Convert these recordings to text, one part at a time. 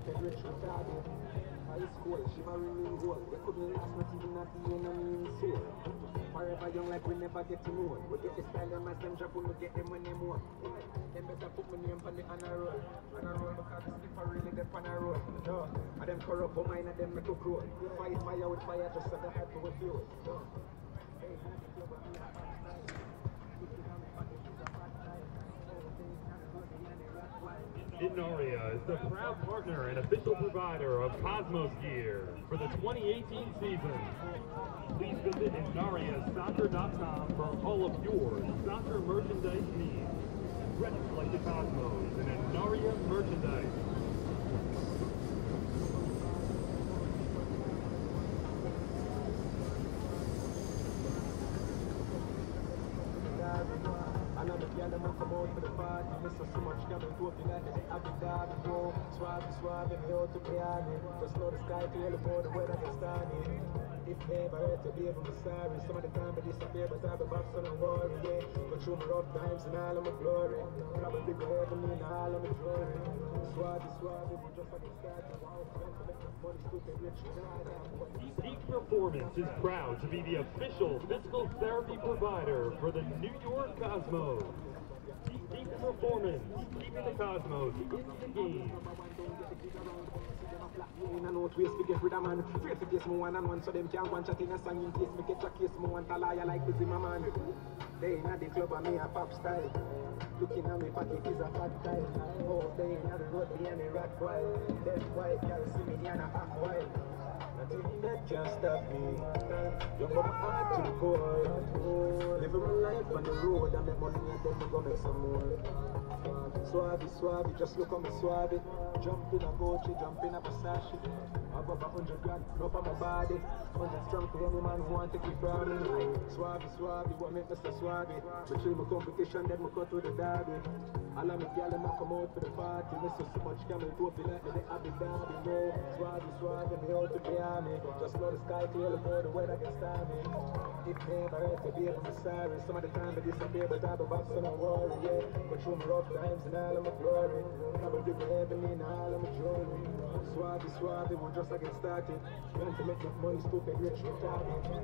stupid rich retarded. High school, shivering in gold. We couldn't last not even at the enemy in soul. Forever young like we never get to know. We get the style and mass them drop when we get them when they more. Them better put my name on the honor roll. Honor roll because the slipper really dep on a roll. No, and them corrupt for mine and them make a crow. Fight fire with fire just so they have to refuse. No. Inaria is the proud partner and official provider of Cosmos gear for the 2018 season. Please visit InariaSoccer.com for all of your soccer merchandise needs. Dress like the Cosmos in Inaria merchandise. And I'm a girl, I'm come out for the party. Miss so much, come and talk like they have the derby, bro. Suave, and out to piano. Just know the sky clear before the weather gets stormy. If ever hurt to be able to sorry. Some of the time I disappear, but I have a box on a worry, yeah. Go through my rough times and all of my glory. Probably go heaven in all of my glory. Suave, we just like a started. Money stupid, rich, Peak Performance is proud to be the official physical therapy provider for the New York Cosmos. Peak Performance, keeping the Cosmos in the game. I know to speak it with a man. Afraid to case me one and one so them can't want chatting a song in case me catch a case me want a liar like busy my man. They in the club and me a pop style. Looking at me pocket is a fat guy. Oh, they in the road me and a rat wild. Dead white girl see me and a act wild. Nothing that can stop me. You got my heart to the core. Living my life on the road and make money and then me go make some more. Suave, just look on me suave. Jump in a Gucci, jump in a Versace. Above 100 grand, up on my body. 100 strong to any man who want to keep from me. Suave, what make Mr. Suave? Me chill my competition, then me cut to the derby. All of me gyal them a come out for the party. Me so much camel to feel like they have the derby. No, suave, me out to the army. Just know the sky clear before the weather gets stormy. If never hurt to be able to sorry. Some of the time I disappear, but I have a box on a worry, yeah. Go through my rough times and all of my glory. Probably go heaven in all of my jewelry. Suave, we're just like it started. Trying to make my money stupid, rich, retarded.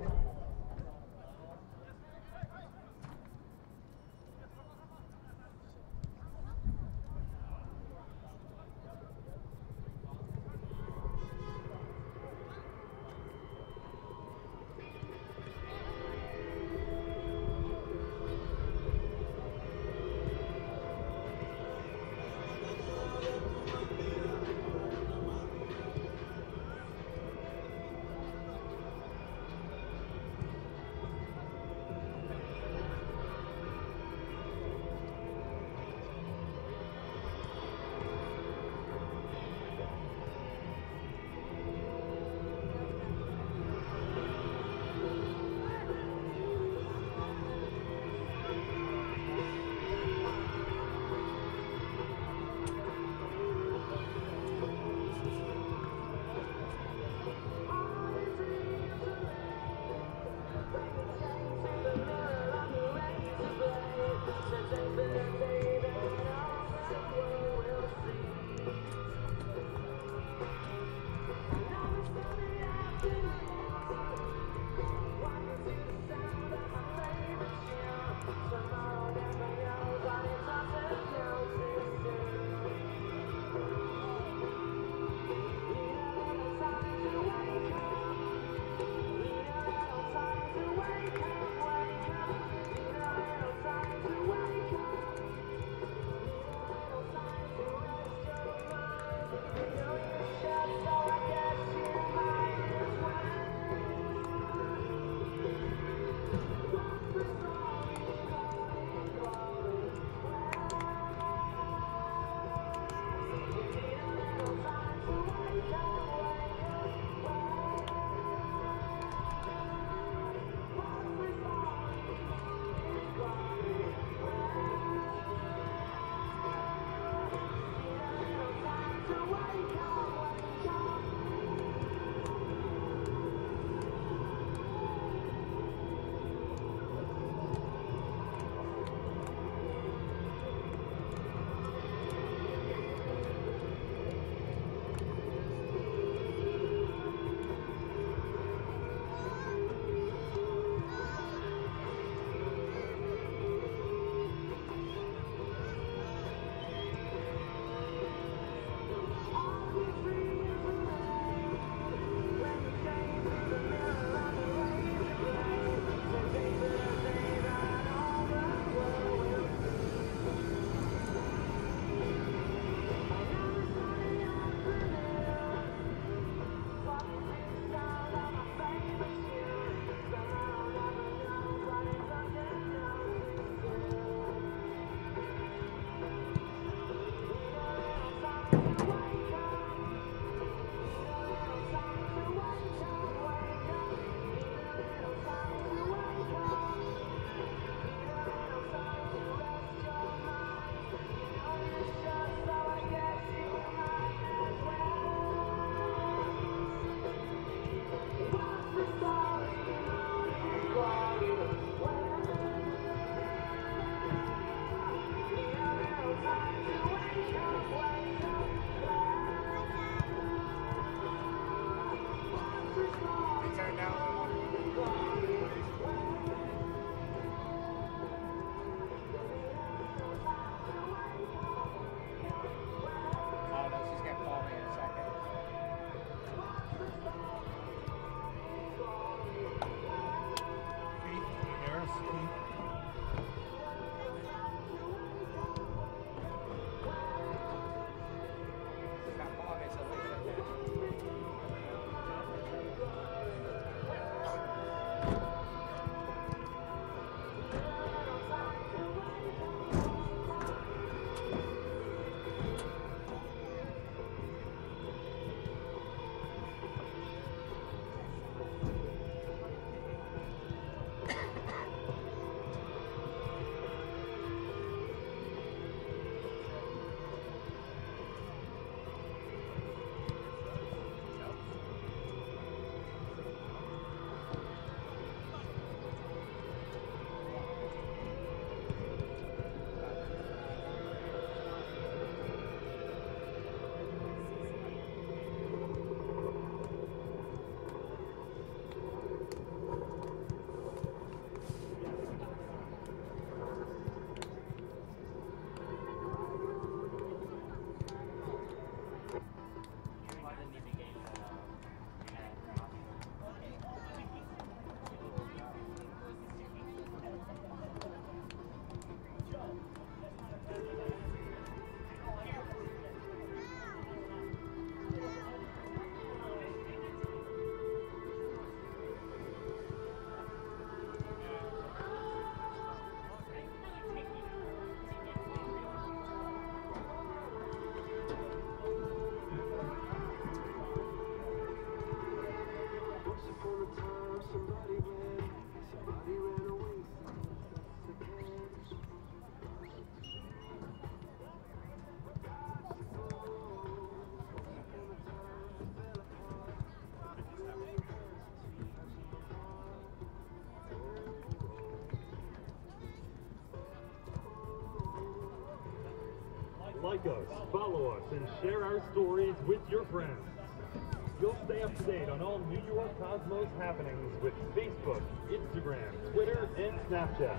Like us, follow us, and share our stories with your friends. You'll stay up to date on all New York Cosmos happenings with Facebook, Instagram, Twitter, and Snapchat.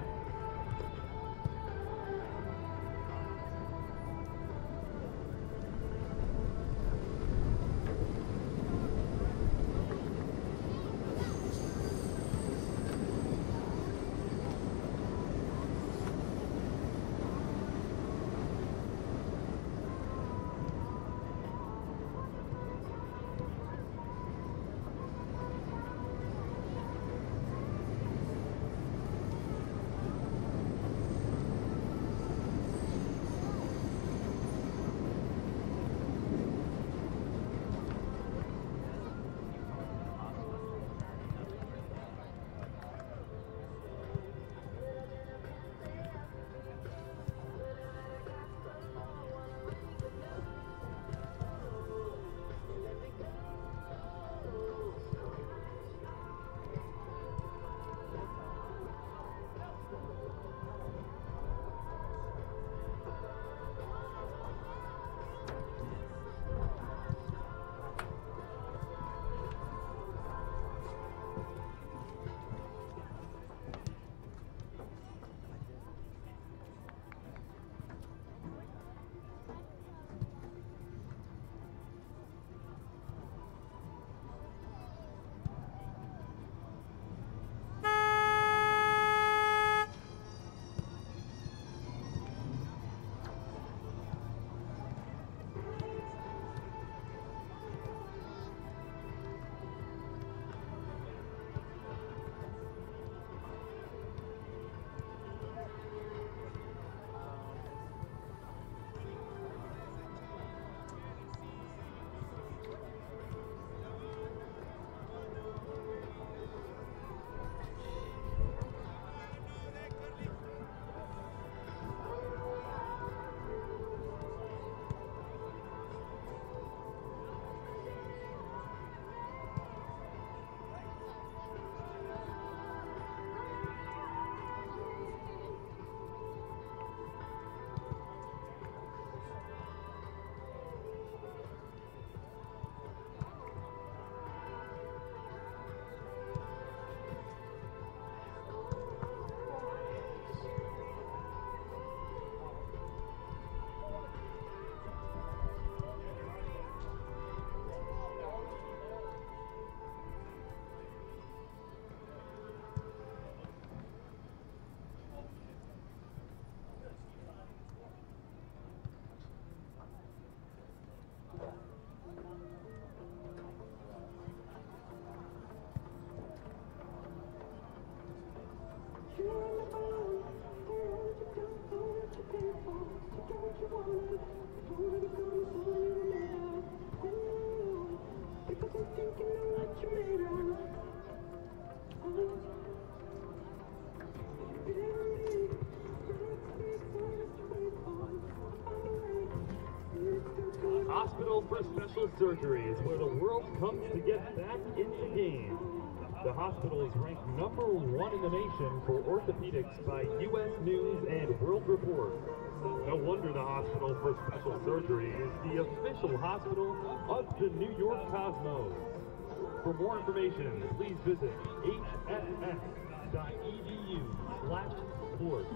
Hospital for Special Surgery is where the world comes to get back in the game. The hospital is ranked #1 in the nation for orthopedics by U.S. News and World Report. No wonder the Hospital for Special Surgery is the official hospital of the New York Cosmos. For more information, please visit hss.edu/sports.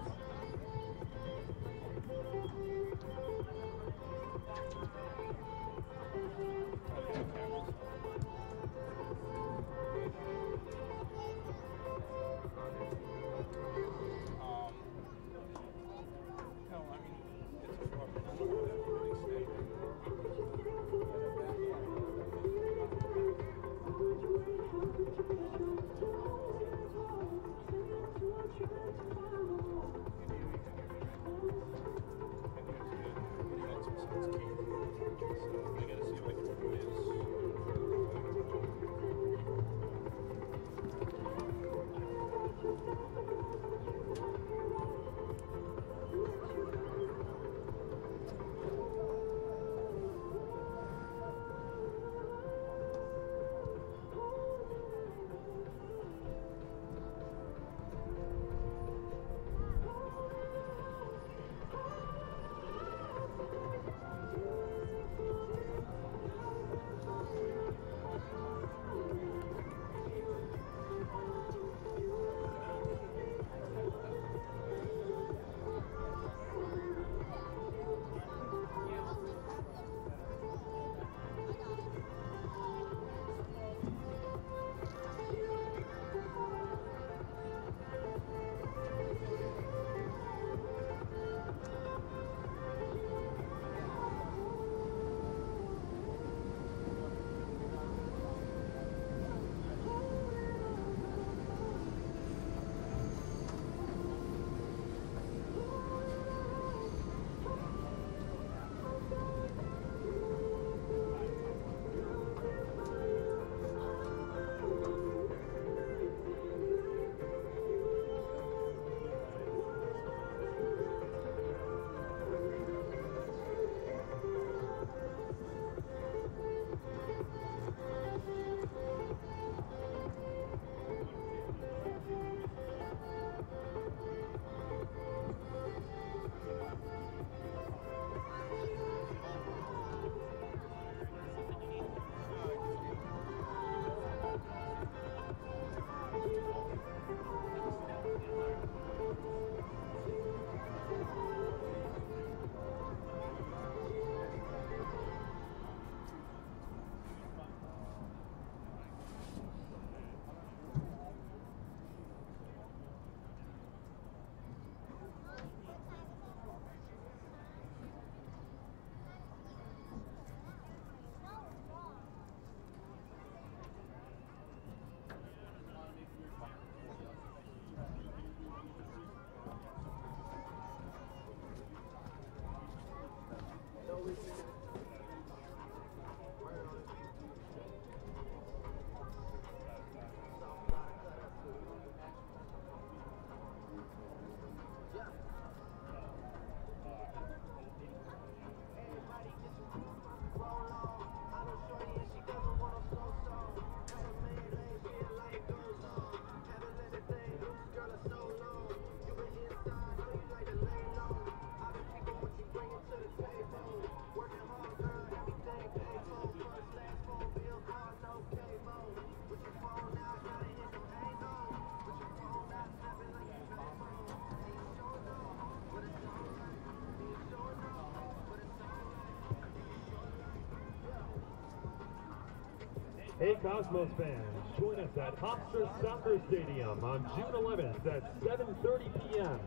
Hey Cosmos fans, join us at Hofstra Soccer Stadium on June 11th at 7:30 p.m.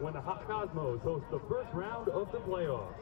when the Hot Cosmos host the first round of the playoffs.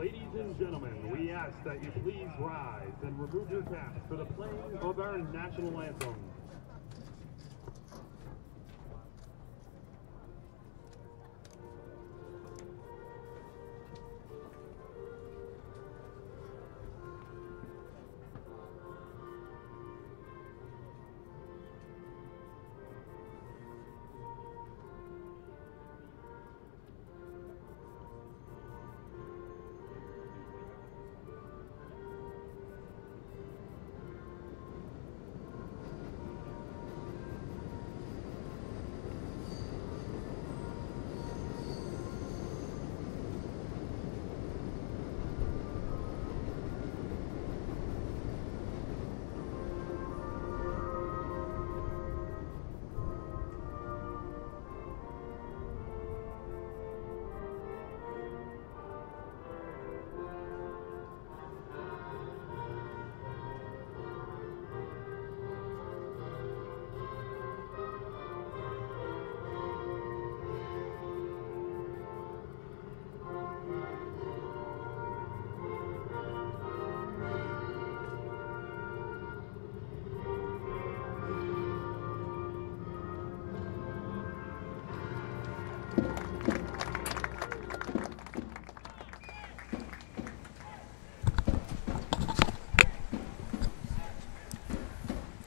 Ladies and gentlemen, we ask that you please rise and remove your caps for the playing of our national anthem.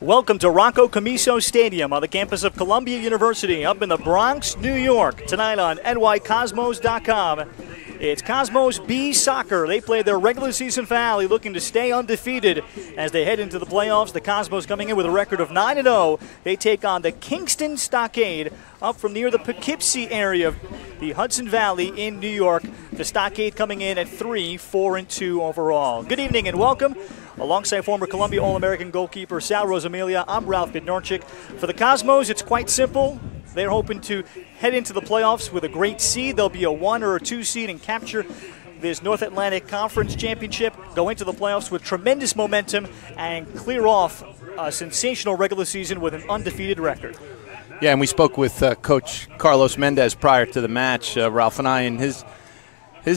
Welcome to Rocco Camiso Stadium on the campus of Columbia University up in the Bronx, New York. Tonight on nycosmos.com, it's Cosmos B Soccer. They played their regular season finale looking to stay undefeated as they head into the playoffs. The Cosmos coming in with a record of 9-0. They take on the Kingston Stockade up from near the Poughkeepsie area of the Hudson Valley in New York. The Stockade coming in at 3-4-2 overall. Good evening and welcome. Alongside former Columbia All-American goalkeeper Sal Rosamilia, I'm Ralph Bednarczyk. For the Cosmos, it's quite simple. They're hoping to head into the playoffs with a great seed. They'll be a 1 or a 2 seed and capture this North Atlantic Conference Championship, go into the playoffs with tremendous momentum, and clear off a sensational regular season with an undefeated record. Yeah, and we spoke with Coach Carlos Mendez prior to the match, Ralph and I, and his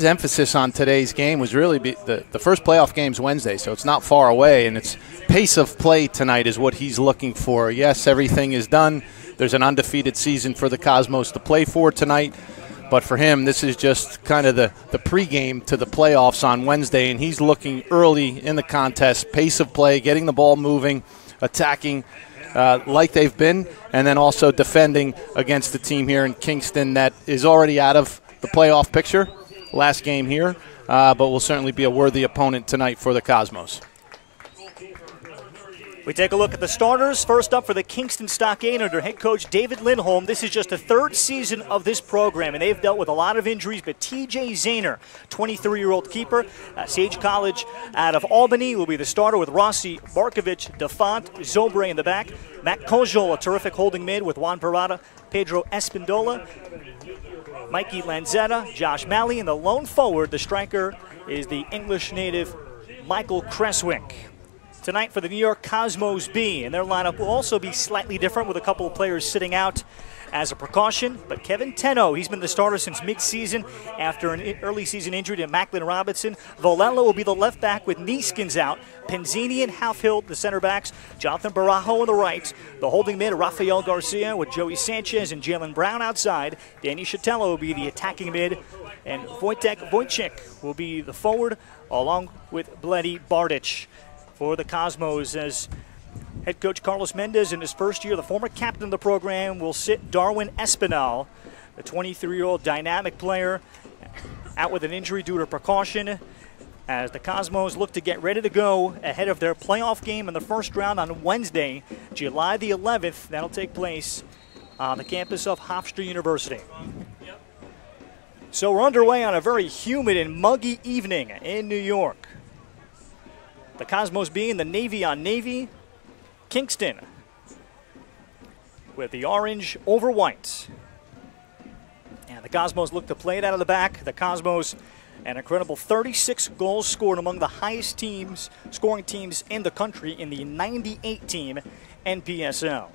emphasis on today's game was really the first playoff game's Wednesday, so it's not far away, and it's pace of play tonight is what he's looking for. Yes, everything is done. There's an undefeated season for the Cosmos to play for tonight, but for him, this is just kind of the pregame to the playoffs on Wednesday, and he's looking early in the contest, pace of play, getting the ball moving, attacking like they've been, and then also defending against the team here in Kingston that is already out of the playoff picture. Last game here, but will certainly be a worthy opponent tonight for the Cosmos. We take a look at the starters. First up for the Kingston Stockade under head coach David Lindholm. This is just the third season of this program, and they've dealt with a lot of injuries, but TJ Zahner, 23-year-old keeper, Sage College out of Albany, will be the starter with Rossi, Barkovich, DeFont, Zobre in the back. Matt Kojol, a terrific holding mid with Juan Parada, Pedro Espindola, Mikey Lanzetta, Josh Malley, and the lone forward, the striker, is the English native Michael Creswick. Tonight for the New York Cosmos B, and their lineup will also be slightly different with a couple of players sitting out as a precaution. But Kevin Tenno, he's been the starter since mid-season after an early season injury to Macklin Robinson. Volella will be the left back with Neeskins out. Penzini and Halfhill, the center backs. Jonathan Barajo on the right. The holding mid, Rafael Garcia with Joey Sanchez and Jalen Brown outside. Danny Chatello will be the attacking mid. And Wojciech will be the forward, along with Bledy Bardic. For the Cosmos, as head coach Carlos Mendez in his first year, the former captain of the program, will sit Darwin Espinal, the 23-year-old dynamic player, out with an injury due to precaution, as the Cosmos look to get ready to go ahead of their playoff game in the first round on Wednesday, July the 11th. That'll take place on the campus of Hofstra University. So we're underway on a very humid and muggy evening in New York. The Cosmos being the Navy on Navy, Kingston with the orange over white. And the Cosmos look to play it out of the back. The Cosmos, an incredible 36 goals scored, among the highest scoring teams in the country in the 98-team NPSL.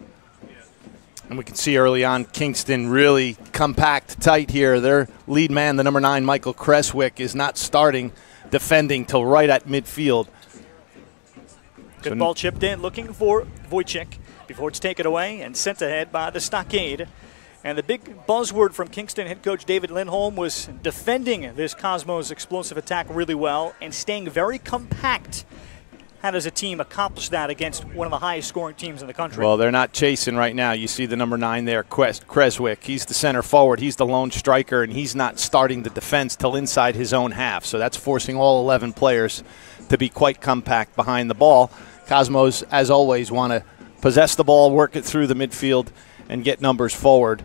And we can see early on Kingston really compact tight here. Their lead man, the number 9, Michael Creswick, is not starting defending till right at midfield. Good ball chipped in, looking for Wojcik before it's taken away and sent ahead by the Stockade. And the big buzzword from Kingston head coach David Lindholm was defending this Cosmos explosive attack really well and staying very compact. How does a team accomplish that against one of the highest scoring teams in the country? Well, they're not chasing right now. You see the number 9 there, Creswick. He's the center forward. He's the lone striker, and he's not starting the defense till inside his own half. So that's forcing all 11 players to be quite compact behind the ball. Cosmos, as always, want to possess the ball, work it through the midfield, and get numbers forward.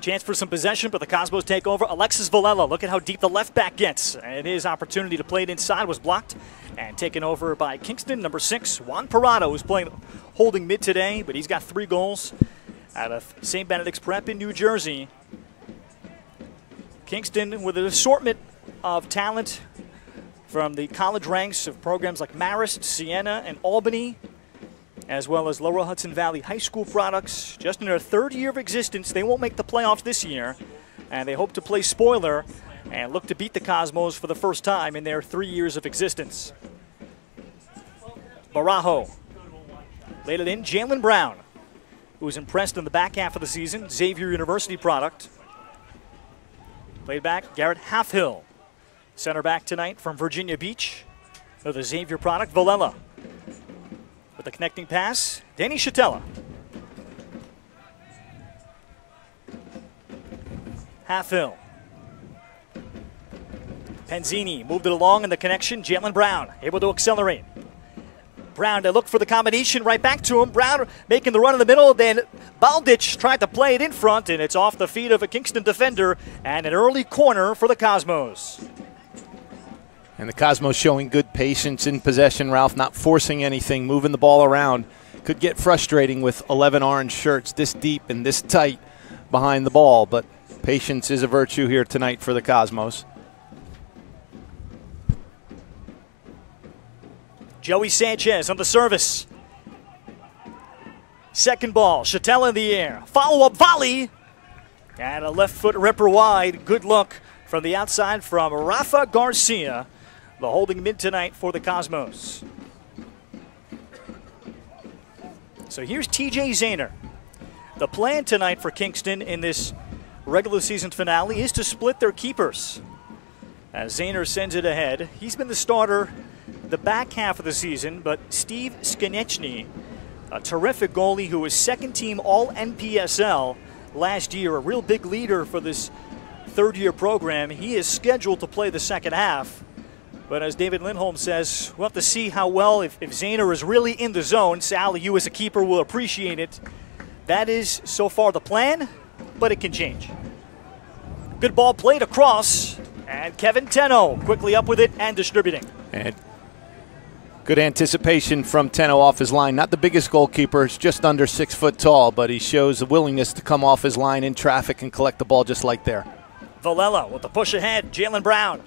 Chance for some possession, but the Cosmos take over. Alexis Villela, look at how deep the left back gets. And his opportunity to play it inside was blocked and taken over by Kingston. Number 6, Juan Parado, who's playing holding mid today, but he's got 3 goals out of St. Benedict's Prep in New Jersey. Kingston with an assortment of talent from the college ranks of programs like Marist, Siena, and Albany, as well as Lower Hudson Valley High School products. Just in their 3rd year of existence, they won't make the playoffs this year, and they hope to play spoiler and look to beat the Cosmos for the first time in their 3 years of existence. Barajo laid it in. Jalen Brown, who was impressed in the back half of the season, Xavier University product. Played back, Garrett Halfhill, center back tonight from Virginia Beach, the Xavier product. Villela with the connecting pass, Danny Chatella. Halfhill. Penzini moved it along in the connection. Jalen Brown able to accelerate. Brown to look for the combination, right back to him. Brown making the run in the middle, then Baldich tried to play it in front, and it's off the feet of a Kingston defender, and an early corner for the Cosmos. And the Cosmos showing good patience in possession, Ralph, not forcing anything, moving the ball around. Could get frustrating with 11 orange shirts this deep and this tight behind the ball, but patience is a virtue here tonight for the Cosmos. Joey Sanchez on the service. Second ball, Chatella in the air. Follow-up volley. And a left foot ripper wide. Good look from the outside from Rafa Garcia, the holding mid tonight for the Cosmos. So here's TJ Zahner. The plan tonight for Kingston in this regular season finale is to split their keepers. As Zahner sends it ahead, he's been the starter the back half of the season, but Steve Skonechny, a terrific goalie who was second team All-NPSL last year, a real big leader for this 3rd-year program. He is scheduled to play the second half, but as David Lindholm says, we'll have to see how well, if Zahner is really in the zone. Sally, you as a keeper will appreciate it. That is so far the plan, but it can change. Good ball played across, and Kevin Tenno quickly up with it and distributing. And good anticipation from Tenno off his line. Not the biggest goalkeeper. He's just under 6 foot tall, but he shows the willingness to come off his line in traffic and collect the ball just like there. Villela with the push ahead. Jalen Brown.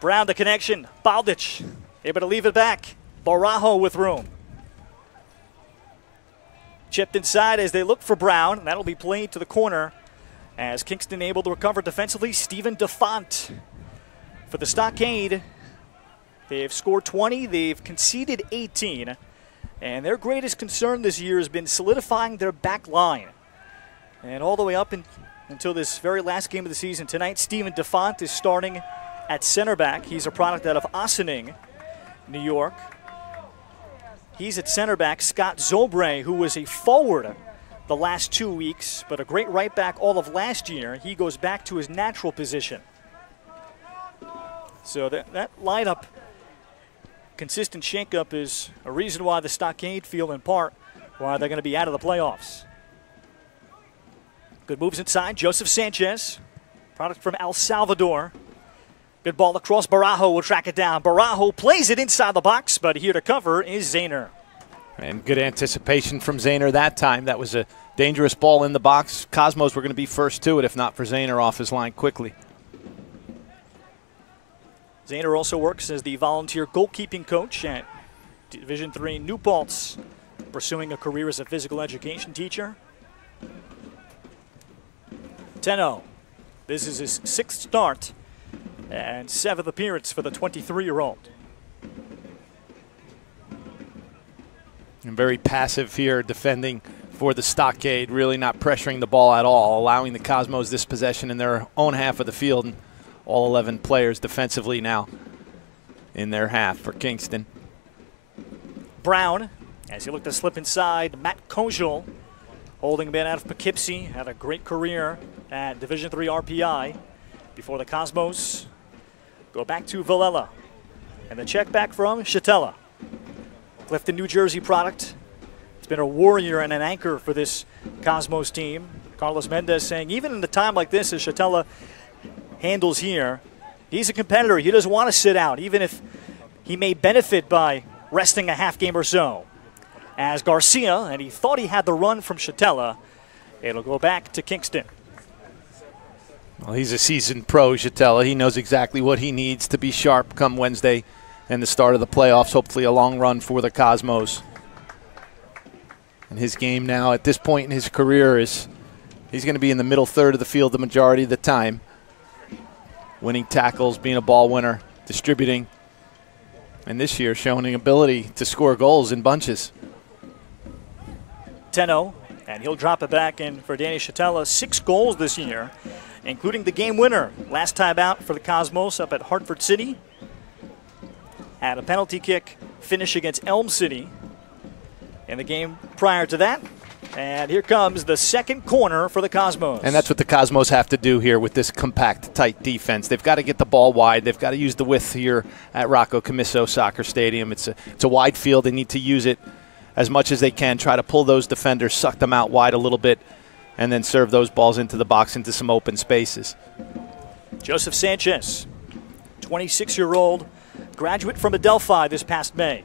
Brown the connection. Baldich able to leave it back. Barajo with room. Chipped inside as they look for Brown. And that'll be played to the corner as Kingston able to recover defensively. Stephen DeFont for the Stockade. They've scored 20, they've conceded 18, and their greatest concern this year has been solidifying their back line. And all the way up until this very last game of the season tonight, Stephen DeFont is starting at center back. He's a product out of Ossining, New York. He's at center back. Scott Zobre, who was a forward the last 2 weeks, but a great right back all of last year, he goes back to his natural position. So that lineup, consistent shakeup, is a reason why the Stockade feel in part why they're going to be out of the playoffs. Good moves inside. Joseph Sanchez, product from El Salvador. Good ball across. Barajo will track it down. Barajo plays it inside the box, but here to cover is Zahner. And good anticipation from Zahner that time. That was a dangerous ball in the box. Cosmos were going to be first to it if not for Zahner off his line quickly. Zahner also works as the volunteer goalkeeping coach at Division III New Paltz, pursuing a career as a physical education teacher. 10-0. This is his 6th start and 7th appearance for the 23-year-old. And very passive here, defending for the Stockade, really not pressuring the ball at all, allowing the Cosmos this possession in their own half of the field. And all 11 players defensively now in their half for Kingston. Brown, as he looked to slip inside, Matt Kojal, holding man out of Poughkeepsie, had a great career at Division III RPI before the Cosmos go back to Villela. And the check back from Chatella. Clifton, New Jersey product. It's been a warrior and an anchor for this Cosmos team. Carlos Mendez saying even in a time like this, as Chatella handles here, he's a competitor. He doesn't want to sit out, even if he may benefit by resting a half game or so. As Garcia, and he thought he had the run from Chatella, it'll go back to Kingston. Well, he's a seasoned pro, Chatella. He knows exactly what he needs to be sharp come Wednesday and the start of the playoffs. Hopefully a long run for the Cosmos. And his game now at this point in his career is he's going to be in the middle third of the field the majority of the time. Winning tackles, being a ball winner, distributing. And this year showing an ability to score goals in bunches. 10-0, and he'll drop it back in for Danny Chatella. 6 goals this year, including the game winner. Last time out for the Cosmos up at Hartford City. Had a penalty kick finish against Elm City in the game prior to that. And here comes the second corner for the Cosmos. And that's what the Cosmos have to do here with this compact, tight defense. They've got to get the ball wide. They've got to use the width here at Rocco Commisso Soccer Stadium. It's a wide field. They need to use it as much as they can, try to pull those defenders, suck them out wide a little bit, and then serve those balls into the box, into some open spaces. Joseph Sanchez, 26-year-old, graduate from Adelphi this past May.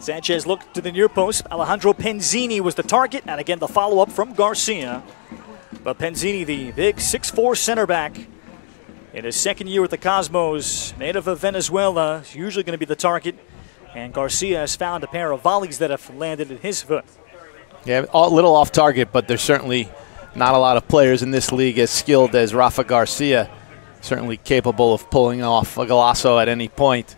Sanchez looked to the near post. Alejandro Penzini was the target, and again the follow-up from Garcia. But Penzini, the big 6'4" center back, in his second year with the Cosmos, native of Venezuela, is usually going to be the target. And Garcia has found a pair of volleys that have landed at his foot. Yeah, a little off target, but there's certainly not a lot of players in this league as skilled as Rafa Garcia. Certainly capable of pulling off a golazo at any point.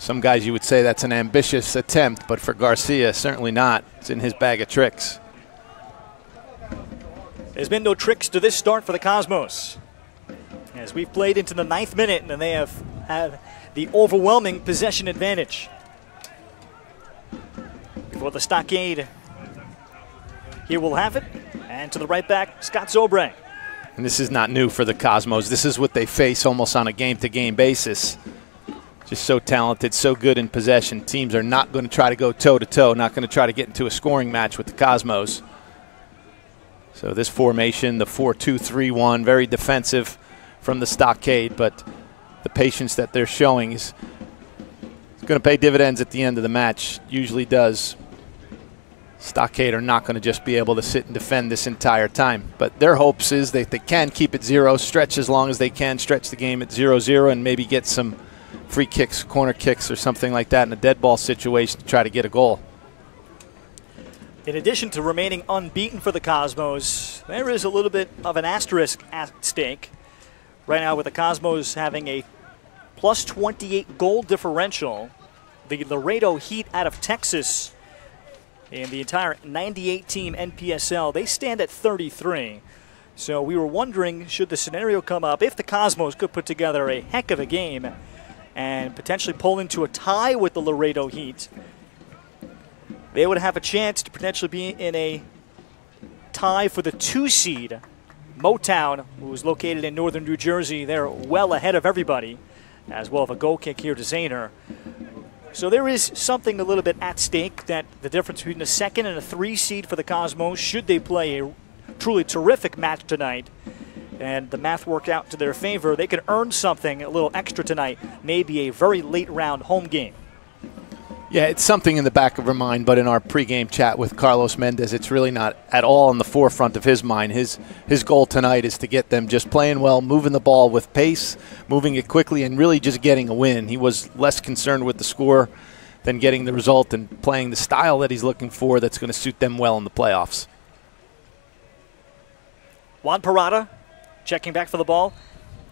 Some guys you would say that's an ambitious attempt, but for Garcia, certainly not. It's in his bag of tricks. There's been no tricks to this start for the Cosmos, as we've played into the 9th minute, and they have had the overwhelming possession advantage. Before the Stockade, here we'll have it, and to the right back, Scott Zobre. And this is not new for the Cosmos. This is what they face almost on a game-to-game basis. Just so talented, so good in possession. Teams are not going to try to go toe-to-toe, not going to try to get into a scoring match with the Cosmos. So this formation, the 4-2-3-1, very defensive from the Stockade, but the patience that they're showing is going to pay dividends at the end of the match. Usually does. Stockade are not going to just be able to sit and defend this entire time. But their hopes is that they can keep it 0, stretch as long as they can, stretch the game at 0-0, and maybe get some free kicks, corner kicks, or something like that in a dead ball situation to try to get a goal. In addition to remaining unbeaten for the Cosmos, there is a little bit of an asterisk at stake right now with the Cosmos having a plus 28 goal differential. The Laredo Heat out of Texas in the entire 98-team NPSL, they stand at 33. So we were wondering, should the scenario come up, if the Cosmos could put together a heck of a game and potentially pull into a tie with the Laredo Heat, they would have a chance to potentially be in a tie for the 2 seed. Motown, who is located in northern New Jersey, they're well ahead of everybody, as well as a goal kick here to Zahner. So there is something a little bit at stake, that the difference between a 2nd and a 3 seed for the Cosmos, should they play a truly terrific match tonight, and the math worked out to their favor, they could earn something a little extra tonight, maybe a very late round home game. Yeah, it's something in the back of her mind, but in our pregame chat with Carlos Mendez, it's really not at all in the forefront of his mind. His goal tonight is to get them just playing well, moving the ball with pace, moving it quickly, and really just getting a win. He was less concerned with the score than getting the result and playing the style that he's looking for that's going to suit them well in the playoffs. Juan Parada checking back for the ball.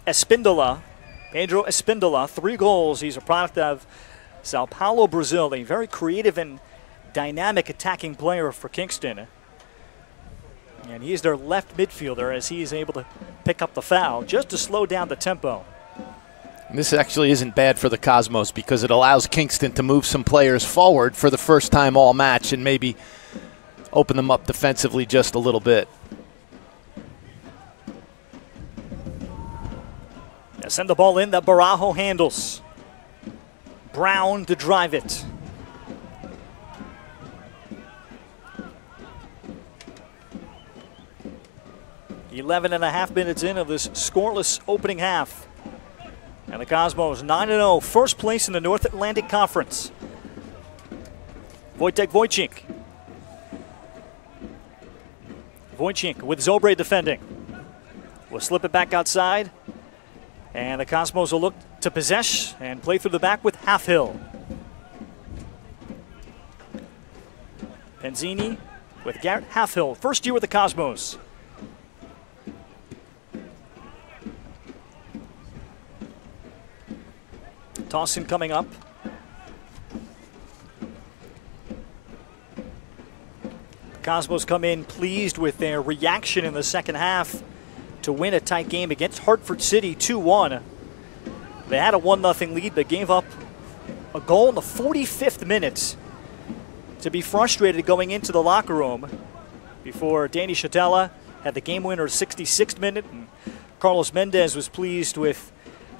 Espindola, Pedro Espindola, 3 goals. He's a product of Sao Paulo, Brazil, a very creative and dynamic attacking player for Kingston. And he's their left midfielder as he is able to pick up the foul just to slow down the tempo. And this actually isn't bad for the Cosmos because it allows Kingston to move some players forward for the first time all match and maybe open them up defensively just a little bit. Now send the ball in that Barajo handles. Brown to drive it. .5 minutes in of this scoreless opening half. And the Cosmos 9-0, first place in the North Atlantic Conference. Wojtek Wojcik. Wojcik with Zobre defending. Will slip it back outside. And the Cosmos will look to possess and play through the back with Halfhill. Penzini with Garrett Halfhill, first year with the Cosmos. Tossing coming up. The Cosmos come in pleased with their reaction in the second half to win a tight game against Hartford City 2-1. They had a 1-0 lead, but gave up a goal in the 45th minute to be frustrated going into the locker room before Danny Chatella had the game winner 66th minute. And Carlos Mendez was pleased with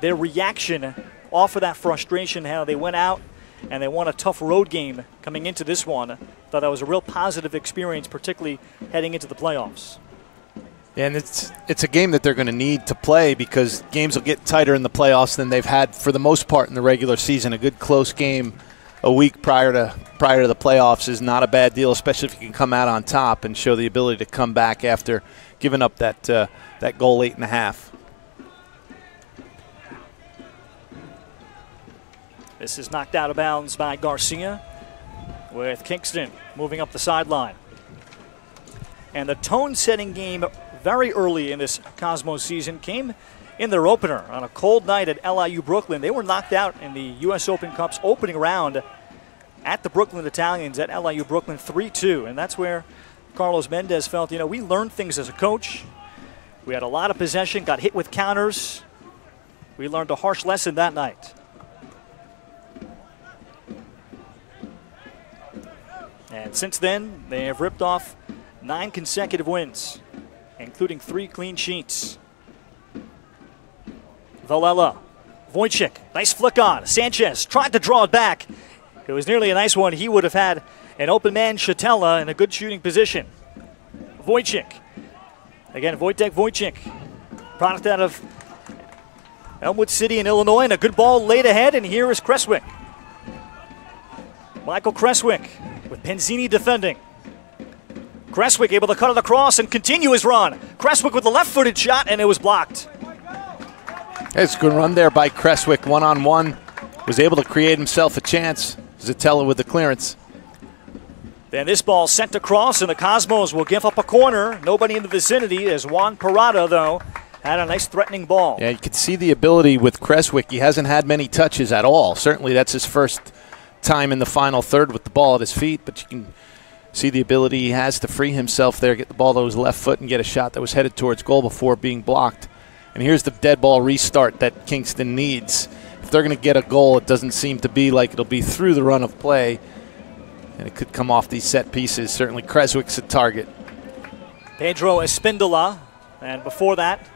their reaction off of that frustration, how they went out and they won a tough road game coming into this one. Thought that was a real positive experience, particularly heading into the playoffs. And it's a game that they're going to need to play because games will get tighter in the playoffs than they've had for the most part in the regular season. A good close game a week prior to the playoffs is not a bad deal, especially if you can come out on top and show the ability to come back after giving up that goal late in the half. This is knocked out of bounds by Garcia with Kingston moving up the sideline. And the tone-setting game very early in this Cosmos season came in their opener on a cold night at LIU Brooklyn. They were knocked out in the U.S. Open Cup's opening round at the Brooklyn Italians at LIU Brooklyn 3-2. And that's where Carlos Mendez felt, we learned things as a coach. We had a lot of possession, got hit with counters. We learned a harsh lesson that night. And since then, they have ripped off 9 consecutive wins, including 3 clean sheets. Valela, Wojcik, nice flick on. Sanchez tried to draw it back. It was nearly a nice one. He would have had an open man Chatella in a good shooting position. Wojcik, again, Wojtek Wojcik, product out of Elmwood City in Illinois, and a good ball laid ahead, and here is Creswick. Michael Creswick with Penzini defending. Creswick able to cut it across and continue his run. Creswick with the left-footed shot, and it was blocked. It's a good run there by Creswick, one-on-one. Was able to create himself a chance. Zatella with the clearance. Then this ball sent across, and the Cosmos will give up a corner. Nobody in the vicinity as Juan Parada, though, had a nice threatening ball. Yeah, you can see the ability with Creswick. He hasn't had many touches at all. Certainly that's his first time in the final third with the ball at his feet, but you can see the ability he has to free himself there, get the ball to his left foot and get a shot that was headed towards goal before being blocked. And here's the dead ball restart that Kingston needs. If they're going to get a goal, it doesn't seem to be like it'll be through the run of play, and it could come off these set pieces. Certainly Creswick's a target. Pedro Espindola, and before that,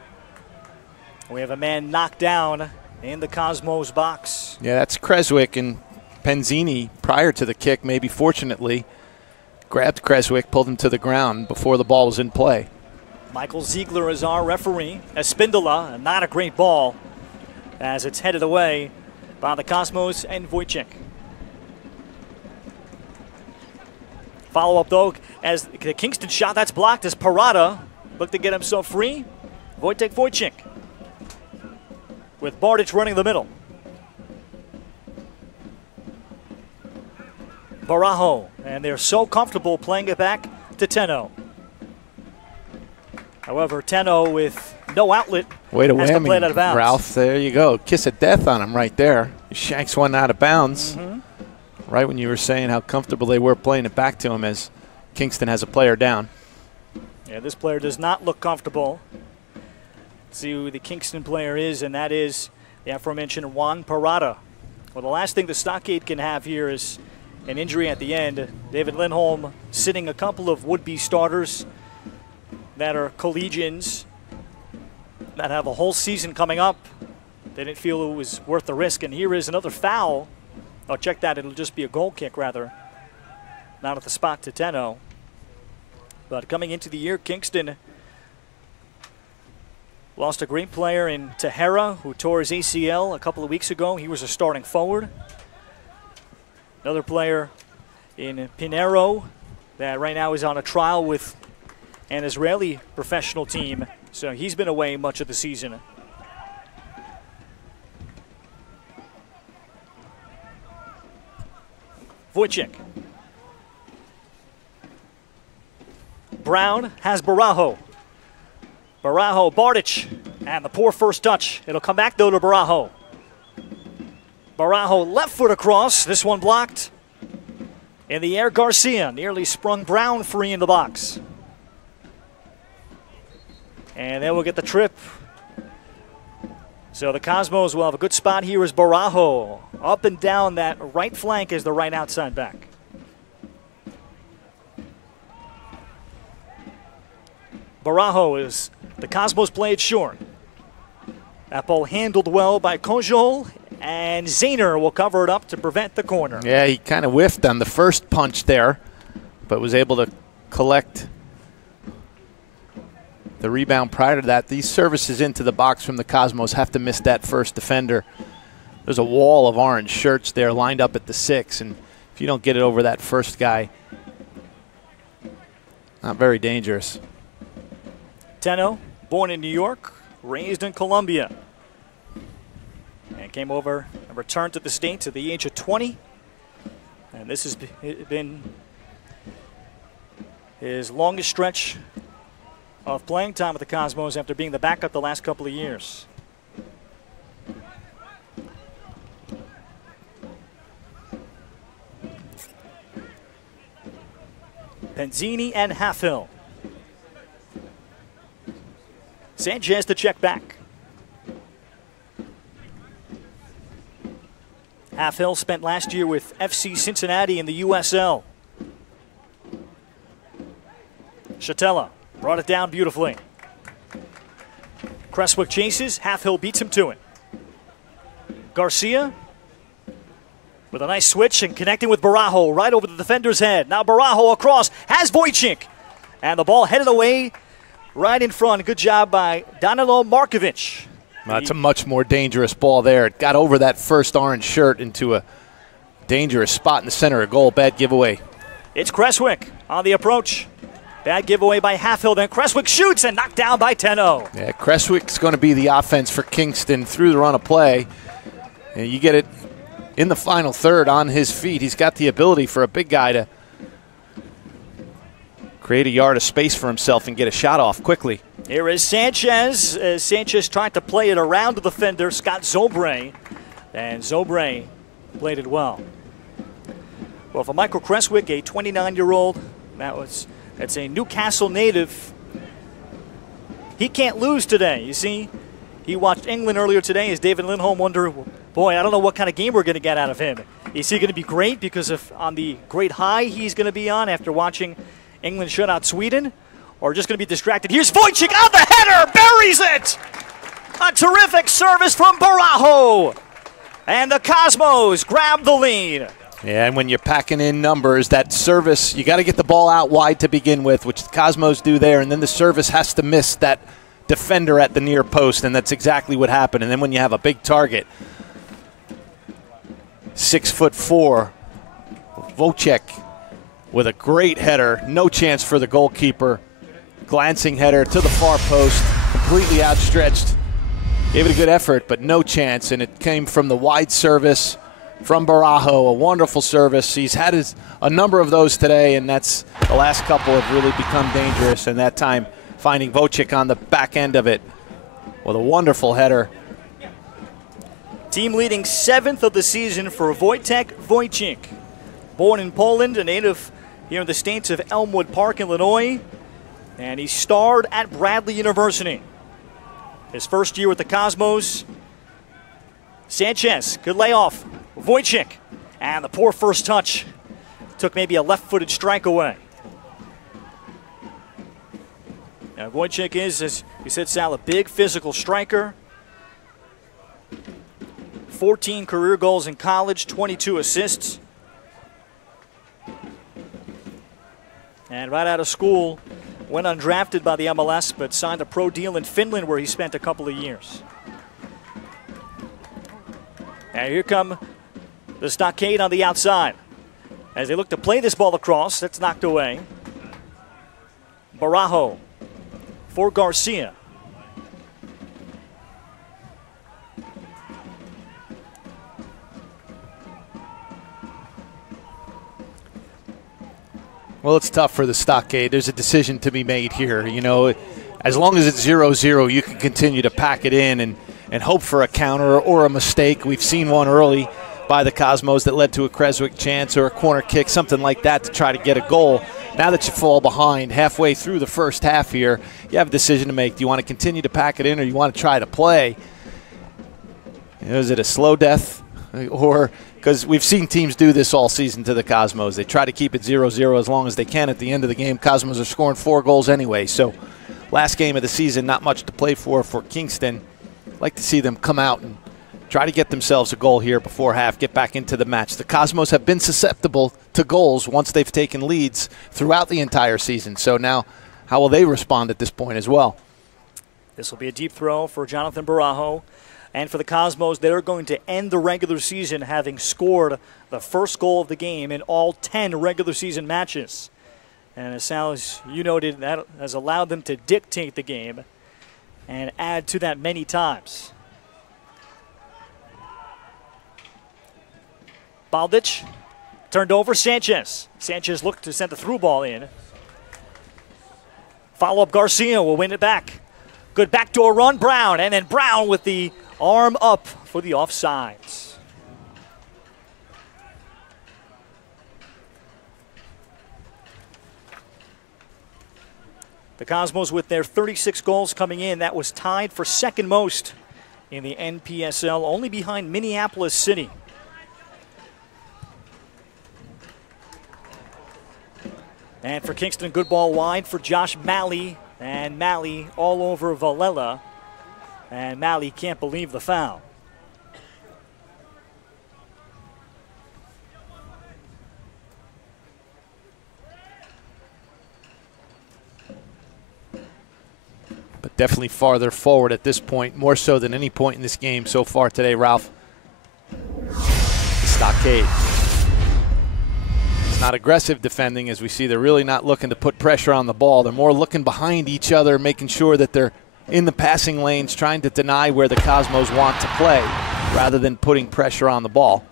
we have a man knocked down in the Cosmos box. Yeah, that's Creswick, and Penzini, prior to the kick, maybe fortunately, grabbed Creswick, pulled him to the ground before the ball was in play. Michael Ziegler is our referee. Espindola, not a great ball as it's headed away by the Cosmos and Wojcik. Follow-up, though, as the Kingston shot, that's blocked as Parada looked to get himself free. Wojtek Wojcik with Bardic running the middle. Barajo, and they're so comfortable playing it back to Tenno. However, Tenno with no outlet Way to has to play it whammy, out of bounds. Ralph. There you go. Kiss of death on him right there. He shanks one out of bounds. Right when you were saying how comfortable they were playing it back to him as Kingston has a player down. Yeah, this player does not look comfortable. Let's see who the Kingston player is, and that is the aforementioned Juan Parada. Well, the last thing the Stockade can have here is an injury at the end. David Lindholm sitting a couple of would-be starters that are collegians that have a whole season coming up. They didn't feel it was worth the risk, and here is another foul. Oh, check that. It'll just be a goal kick, rather. Not at the spot to Tenno. But coming into the year, Kingston lost a great player in Tejera, who tore his ACL a couple of weeks ago. He was a starting forward. Another player in Pinero that right now is on a trial with an Israeli professional team. So he's been away much of the season. Wojcik. Brown has Barajo. Barajo, Bardic, and the poor first touch. It'll come back, though, to Barajo. Barajo left foot across. This one blocked. In the air, Garcia nearly sprung Brown free in the box. And then we'll get the trip. So the Cosmos will have a good spot here as Barajo. Up and down that right flank is the right outside back. Barajo is the Cosmos play it short. That ball handled well by Kojol, and Zahner will cover it up to prevent the corner. Yeah, he kind of whiffed on the first punch there, but was able to collect the rebound prior to that. These services into the box from the Cosmos have to miss that first defender. There's a wall of orange shirts there lined up at the 6, and if you don't get it over that first guy, not very dangerous. Tenno, born in New York, raised in Colombia, and came over and returned to the States at the age of 20. And this has been his longest stretch of playing time with the Cosmos after being the backup the last couple of years. Penzini and Halfhill. Sanchez to check back. Halfhill spent last year with FC Cincinnati in the USL. Chatella brought it down beautifully. Cresswick chases. Halfhill beats him to it. Garcia with a nice switch and connecting with Barajo right over the defender's head. Now Barajo across, has Wojcik. And the ball headed away right in front. Good job by Danilo Markovic. That's a much more dangerous ball there. It got over that first orange shirt into a dangerous spot in the center of goal. Bad giveaway. It's Cresswick on the approach. Bad giveaway by Halfhill. Then Cresswick shoots and knocked down by Tenno. Yeah, Cresswick's going to be the offense for Kingston through the run of play. And you get it in the final third on his feet. He's got the ability for a big guy to create a yard of space for himself and get a shot off quickly. Here is Sanchez. Sanchez tried to play it around the defender, Scott Zobre. And Zobre played it well. Well, for Michael Cresswick, a 29-year-old, that's a Newcastle native. He can't lose today. You see, he watched England earlier today as David Lindholm wondered, boy, I don't know what kind of game we're going to get out of him. Is he going to be great because of on the great high he's going to be on after watching England shut out Sweden? Or just going to be distracted? Here's Wojcik on the header, buries it! A terrific service from Barajo. And the Cosmos grab the lead. Yeah, and when you're packing in numbers, that service, you got to get the ball out wide to begin with, which the Cosmos do there, and then the service has to miss that defender at the near post, and that's exactly what happened. And then when you have a big target, 6'4", Wojcik with a great header. No chance for the goalkeeper. Glancing header to the far post, completely outstretched. Gave it a good effort, but no chance, and it came from the wide service from Barajo, a wonderful service. He's had a number of those today, and that's the last couple have really become dangerous, and that time finding Wojcik on the back end of it with a wonderful header. Team leading 7th of the season for Wojtek Wojcik. Born in Poland, a native here in the States of Elmwood Park, Illinois, and he starred at Bradley University. His first year with the Cosmos. Sanchez, good layoff. Wojcik, and the poor first touch. Took maybe a left-footed strike away. Now Wojcik is, as you said, Sal, a big physical striker. 14 career goals in college, 22 assists. And right out of school, went undrafted by the MLS, but signed a pro deal in Finland where he spent a couple of years. And here come the Stockade on the outside. As they look to play this ball across, that's knocked away. Barajo for Garcia. Well, it's tough for the Stockade. There's a decision to be made here. You know, as long as it's 0-0, you can continue to pack it in and hope for a counter or a mistake. We've seen one early by the Cosmos that led to a Creswick chance or a corner kick, something like that, to try to get a goal. Now that you fall behind halfway through the first half here, you have a decision to make. Do you want to continue to pack it in, or you want to try to play? Is it a slow death? Or, because we've seen teams do this all season to the Cosmos. They try to keep it 0-0 as long as they can. At the end of the game, Cosmos are scoring 4 goals anyway. So last game of the season, not much to play for Kingston. I'd like to see them come out and try to get themselves a goal here before half, get back into the match. The Cosmos have been susceptible to goals once they've taken leads throughout the entire season. So now, how will they respond at this point as well? This will be a deep throw for Jonathan Barajo. And for the Cosmos, they're going to end the regular season having scored the first goal of the game in all 10 regular season matches. And as Sal, as you noted, that has allowed them to dictate the game and add to that many times. Baldic turned over Sanchez. Sanchez looked to send the through ball in. Follow-up Garcia will win it back. Good backdoor run, Brown, and then Brown with the arm up for the offsides. The Cosmos with their 36 goals coming in, that was tied for second most in the NPSL, only behind Minneapolis City. And for Kingston, good ball wide for Josh Malley, and Malley all over Valella. And Malley can't believe the foul. But definitely farther forward at this point, more so than any point in this game so far today, Ralph. The Stockade. It's not aggressive defending, as we see. They're really not looking to put pressure on the ball. They're more looking behind each other, making sure that they're in the passing lanes, trying to deny where the Cosmos want to play rather than putting pressure on the ball.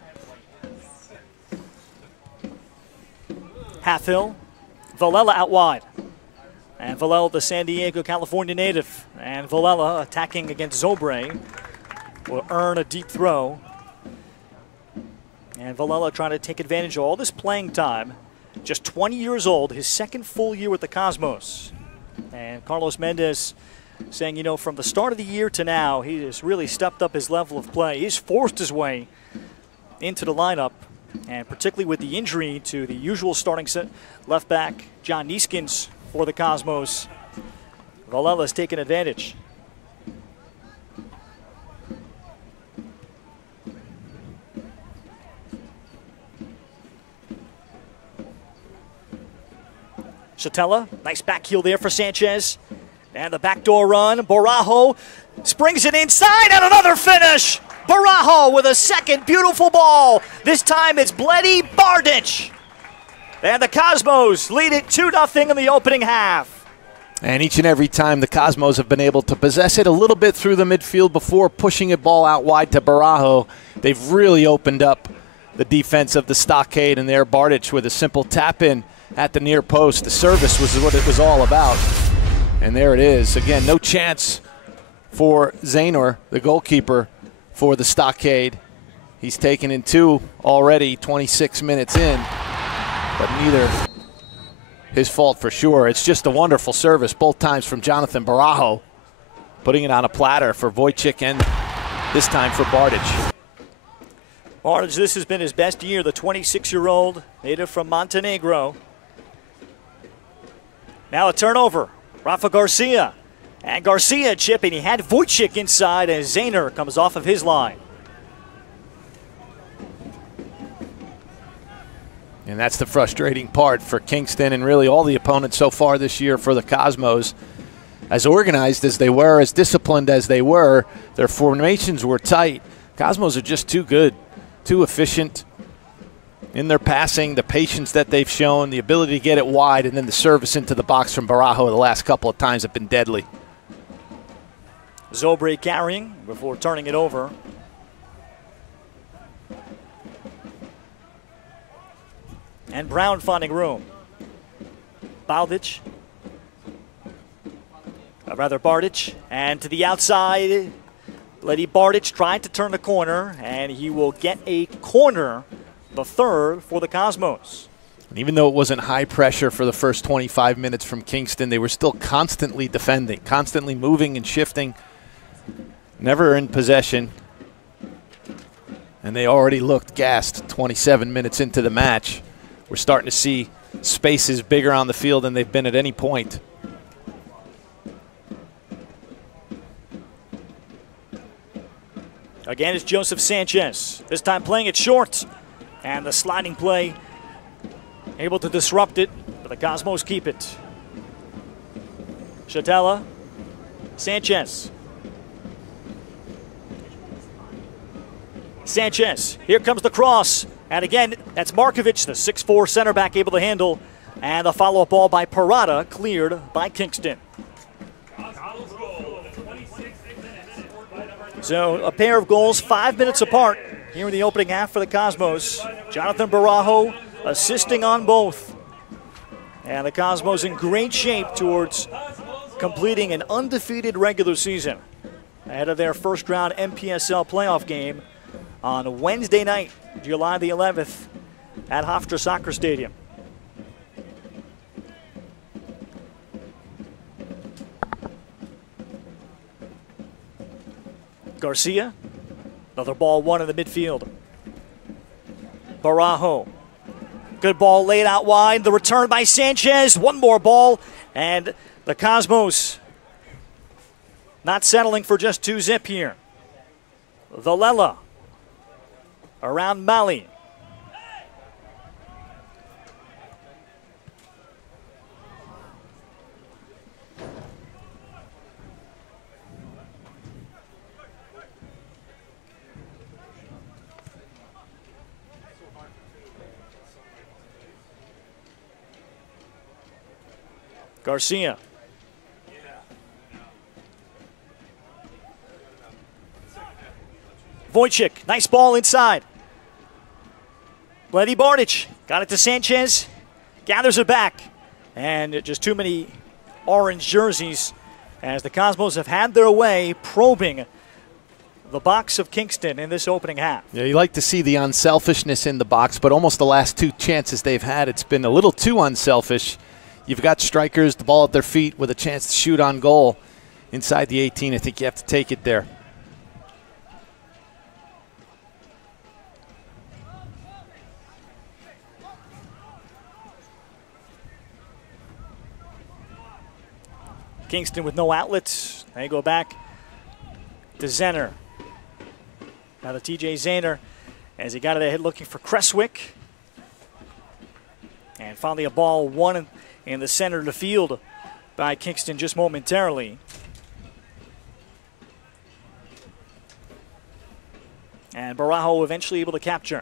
Halfhill, Valella out wide. And Valella, the San Diego, California native. And Valella attacking against Zobre will earn a deep throw. And Valella trying to take advantage of all this playing time. Just 20 years old, his second full year with the Cosmos. And Carlos Mendez saying, you know, from the start of the year to now, he has really stepped up his level of play. He's forced his way into the lineup, and particularly with the injury to the usual starting left back, John Nieskins, for the Cosmos. Valella's taken advantage. Chatella, nice back heel there for Sanchez. And the backdoor run, Barajo springs it inside, and another finish. Barajo with a second beautiful ball. This time it's Bledi Bardic. And the Cosmos lead it 2-0 in the opening half. And each and every time the Cosmos have been able to possess it a little bit through the midfield before pushing a ball out wide to Barajo, they've really opened up the defense of the Stockade, and there Bartic with a simple tap-in at the near post. The service was what it was all about. And there it is. Again, no chance for Zaynor, the goalkeeper for the Stockade. He's taken in 2 already, 26 minutes in, but neither his fault for sure. It's just a wonderful service, both times from Jonathan Barajo, putting it on a platter for Wojcik and this time for Bartic. Bartic, this has been his best year, the 26-year-old native from Montenegro. Now a turnover. Rafa Garcia. And Garcia chipping. He had Wojcik inside as Zaynor comes off of his line. And that's the frustrating part for Kingston and really all the opponents so far this year for the Cosmos. As organized as they were, as disciplined as they were, their formations were tight. Cosmos are just too good, too efficient in their passing, the patience that they've shown, the ability to get it wide, and then the service into the box from Barajo the last couple of times have been deadly. Zobre carrying before turning it over. And Brown finding room. Bartic, and to the outside. Lady Bartic tried to turn the corner, and he will get a corner, the third for the Cosmos. And even though it wasn't high pressure for the first 25 minutes from Kingston, they were still constantly defending, constantly moving and shifting, never in possession. And they already looked gassed 27 minutes into the match. We're starting to see spaces bigger on the field than they've been at any point. Again, it's Joseph Sanchez, this time playing it short. And the sliding play, able to disrupt it, but the Cosmos keep it. Chatella, Sanchez. Sanchez, here comes the cross. And again, that's Markovic, the 6'4 center back, able to handle. And the follow-up ball by Parada, cleared by Kingston. So a pair of goals, 5 minutes apart here in the opening half for the Cosmos. Jonathan Barajo assisting on both. And the Cosmos in great shape towards completing an undefeated regular season ahead of their first round MPSL playoff game on Wednesday night, July the 11th at Hofstra Soccer Stadium. Garcia, another ball won in the midfield. Barajo, good ball laid out wide. The return by Sanchez, one more ball, and the Cosmos not settling for just 2-0 here. Valela around Mali. Garcia. Wojcik, nice ball inside. Lady Bartic got it to Sanchez, gathers it back, and just too many orange jerseys as the Cosmos have had their way probing the box of Kingston in this opening half. Yeah, you like to see the unselfishness in the box, but almost the last 2 chances they've had, it's been a little too unselfish. You've got strikers, the ball at their feet with a chance to shoot on goal inside the 18. I think you have to take it there. Kingston with no outlets. They go back to Zaynor. Now the TJ Zaynor as he got it ahead looking for Creswick. And finally a ball won in the center of the field by Kingston just momentarily. And Barajo eventually able to capture.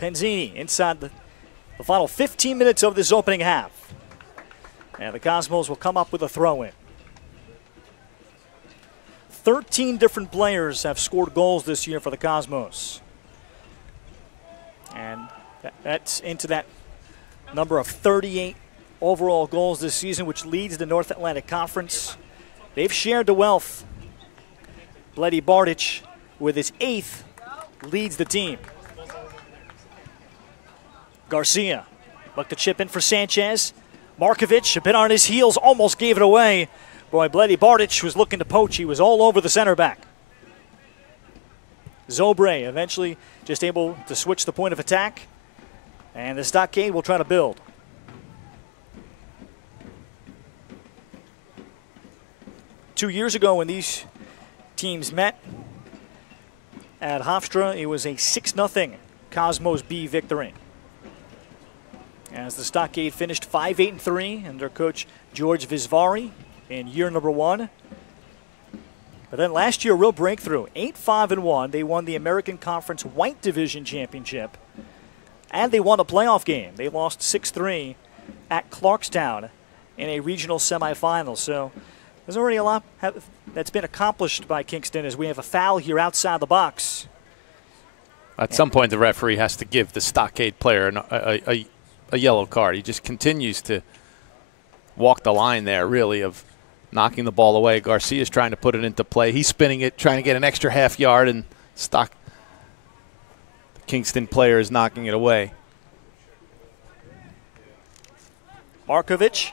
Penzini inside the final 15 minutes of this opening half. And the Cosmos will come up with a throw-in. 13 different players have scored goals this year for the Cosmos. And that's into that number of 38 overall goals this season, which leads the North Atlantic Conference. They've shared the wealth. Bledy Bartic, with his 8th, leads the team. Garcia looked to chip in for Sanchez. Markovic, a bit on his heels, almost gave it away. Boy, Bledy Bartic was looking to poach. He was all over the center back. Zobre eventually just able to switch the point of attack. And the Stockade will try to build. Two years ago when these teams met at Hofstra, it was a 6-0 Cosmos B victory. As the Stockade finished 5-8-3 under coach George Visvari in year number 1. But then last year, a real breakthrough. 8-5-1. They won the American Conference White Division Championship. And they won a playoff game. They lost 6-3 at Clarkstown in a regional semifinal. So there's already a lot that's been accomplished by Kingston as we have a foul here outside the box. At some point, the referee has to give the Stockade player a yellow card. He just continues to walk the line there, really, of knocking the ball away. Garcia's trying to put it into play. He's spinning it, trying to get an extra half yard, and the Kingston player is knocking it away. Markovic.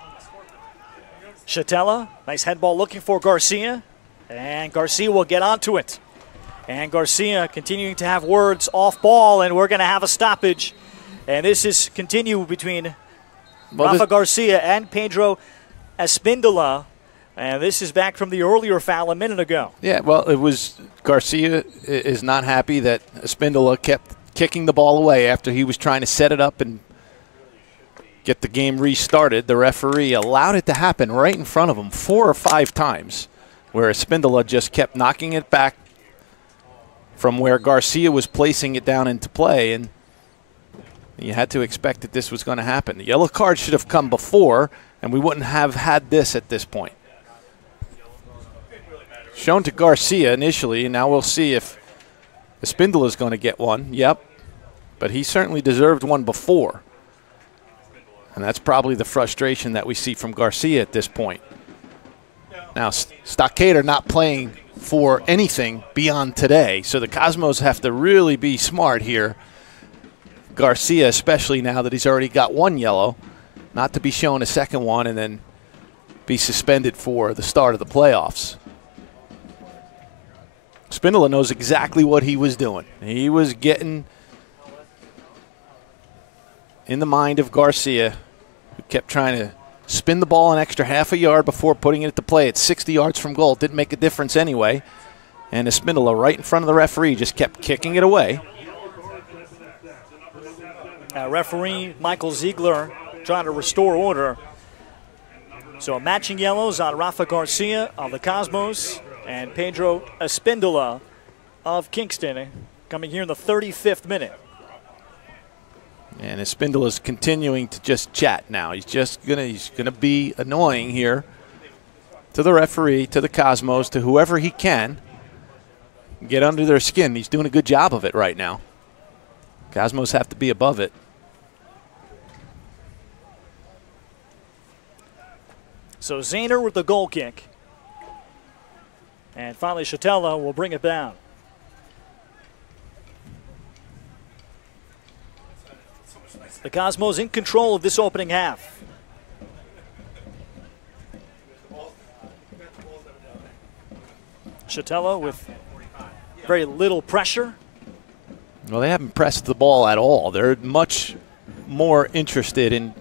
Chatella, nice head ball looking for Garcia, and Garcia will get onto it. And Garcia continuing to have words off ball, and we're going to have a stoppage. And this is continue between Rafa Garcia and Pedro Espindola. And this is back from the earlier foul a minute ago. Yeah, well, it was Garcia is not happy that Espindola kept kicking the ball away after he was trying to set it up and get the game restarted. The referee allowed it to happen right in front of him 4 or 5 times, where Espindola just kept knocking it back from where Garcia was placing it down into play, and you had to expect that this was going to happen. The yellow card should have come before, and we wouldn't have had this at this point. Shown to Garcia initially, and now we'll see if Espindola is going to get one. Yep, but he certainly deserved one before. And that's probably the frustration that we see from Garcia at this point. Now, Stockade are not playing for anything beyond today, so the Cosmos have to really be smart here. Garcia, especially now that he's already got one yellow, not to be shown a second one and then be suspended for the start of the playoffs. Espindola knows exactly what he was doing. He was getting in the mind of Garcia, who kept trying to spin the ball an extra half a yard before putting it into play at 60 yards from goal. Didn't make a difference anyway. And Espindola, right in front of the referee, just kept kicking it away. Referee Michael Ziegler trying to restore order. So matching yellows on Rafa Garcia of the Cosmos and Pedro Espindola of Kingston coming here in the 35th minute. And Espindola's continuing to just chat now. He's gonna be annoying here to the referee, to the Cosmos, to whoever he can. Get under their skin. He's doing a good job of it right now. Cosmos have to be above it. So Zahner with the goal kick. And finally Chatella will bring it down. The Cosmos in control of this opening half. Chatella with very little pressure. Well, they haven't pressed the ball at all. They're much more interested in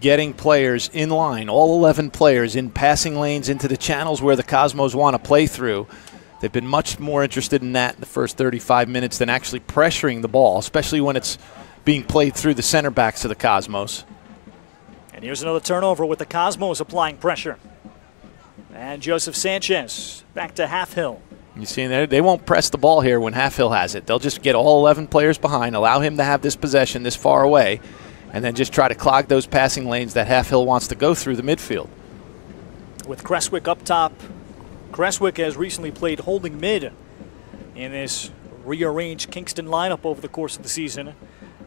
getting players in line, all 11 players in passing lanes into the channels where the Cosmos want to play through. They've been much more interested in that in the first 35 minutes than actually pressuring the ball, especially when it's being played through the center backs of the Cosmos. And here's another turnover with the Cosmos applying pressure. And Joseph Sanchez back to Half Hill. You see, they won't press the ball here when Half Hill has it. They'll just get all 11 players behind, allow him to have this possession this far away, and then just try to clog those passing lanes that Half Hill wants to go through the midfield. With Creswick up top, Creswick has recently played holding mid in this rearranged Kingston lineup over the course of the season.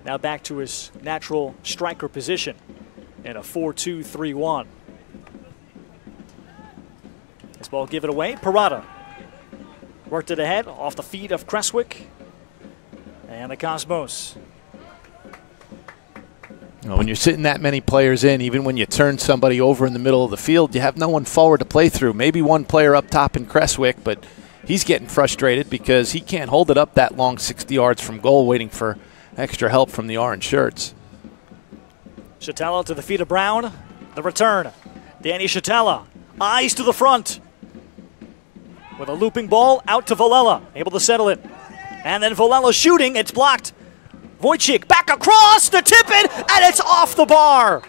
Now back to his natural striker position in a 4-2-3-1. This ball given away. Parada worked it ahead off the feet of Creswick. And the Cosmos. When you're sitting that many players in, even when you turn somebody over in the middle of the field, you have no one forward to play through. Maybe one player up top in Creswick, but he's getting frustrated because he can't hold it up that long 60 yards from goal waiting for extra help from the orange shirts. Chatella to the feet of Brown. The return. Danny Chatella. Eyes to the front. With a looping ball out to Villela. Able to settle it. And then Villela shooting. It's blocked. Wojcik back across to tip it. And it's off the bar.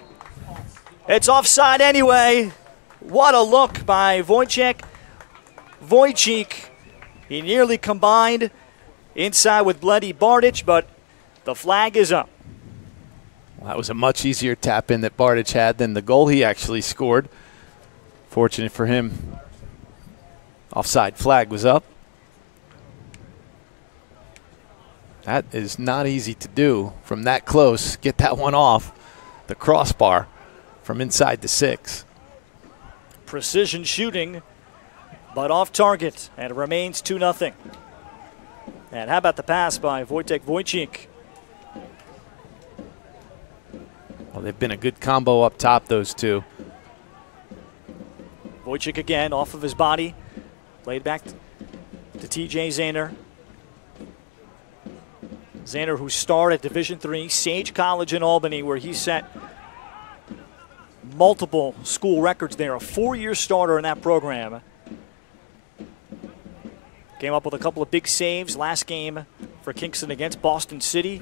It's offside anyway. What a look by Wojcik. Wojcik, he nearly combined inside with Bloody Bardich, but the flag is up. Well, that was a much easier tap in that Bardich had than the goal he actually scored. Fortunate for him, offside flag was up. That is not easy to do from that close. Get that one off the crossbar from inside the 6. Precision shooting, but off target, and it remains 2-0. And how about the pass by Wojtek Wojcik? Well, they've been a good combo up top, those two. Wojcik again off of his body. Played back to TJ Zahner. Zahner, who starred at Division III, Sage College in Albany, where he set multiple school records there. A 4-year starter in that program. Came up with a couple of big saves last game for Kingston against Boston City.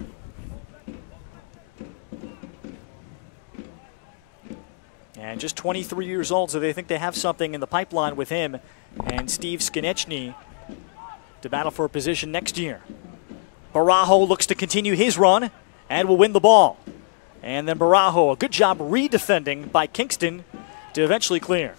And just 23 years old, so they think they have something in the pipeline with him and Steve Skonechny to battle for a position next year. Barajo looks to continue his run and will win the ball. And then Barajo, a good job redefending by Kingston to eventually clear.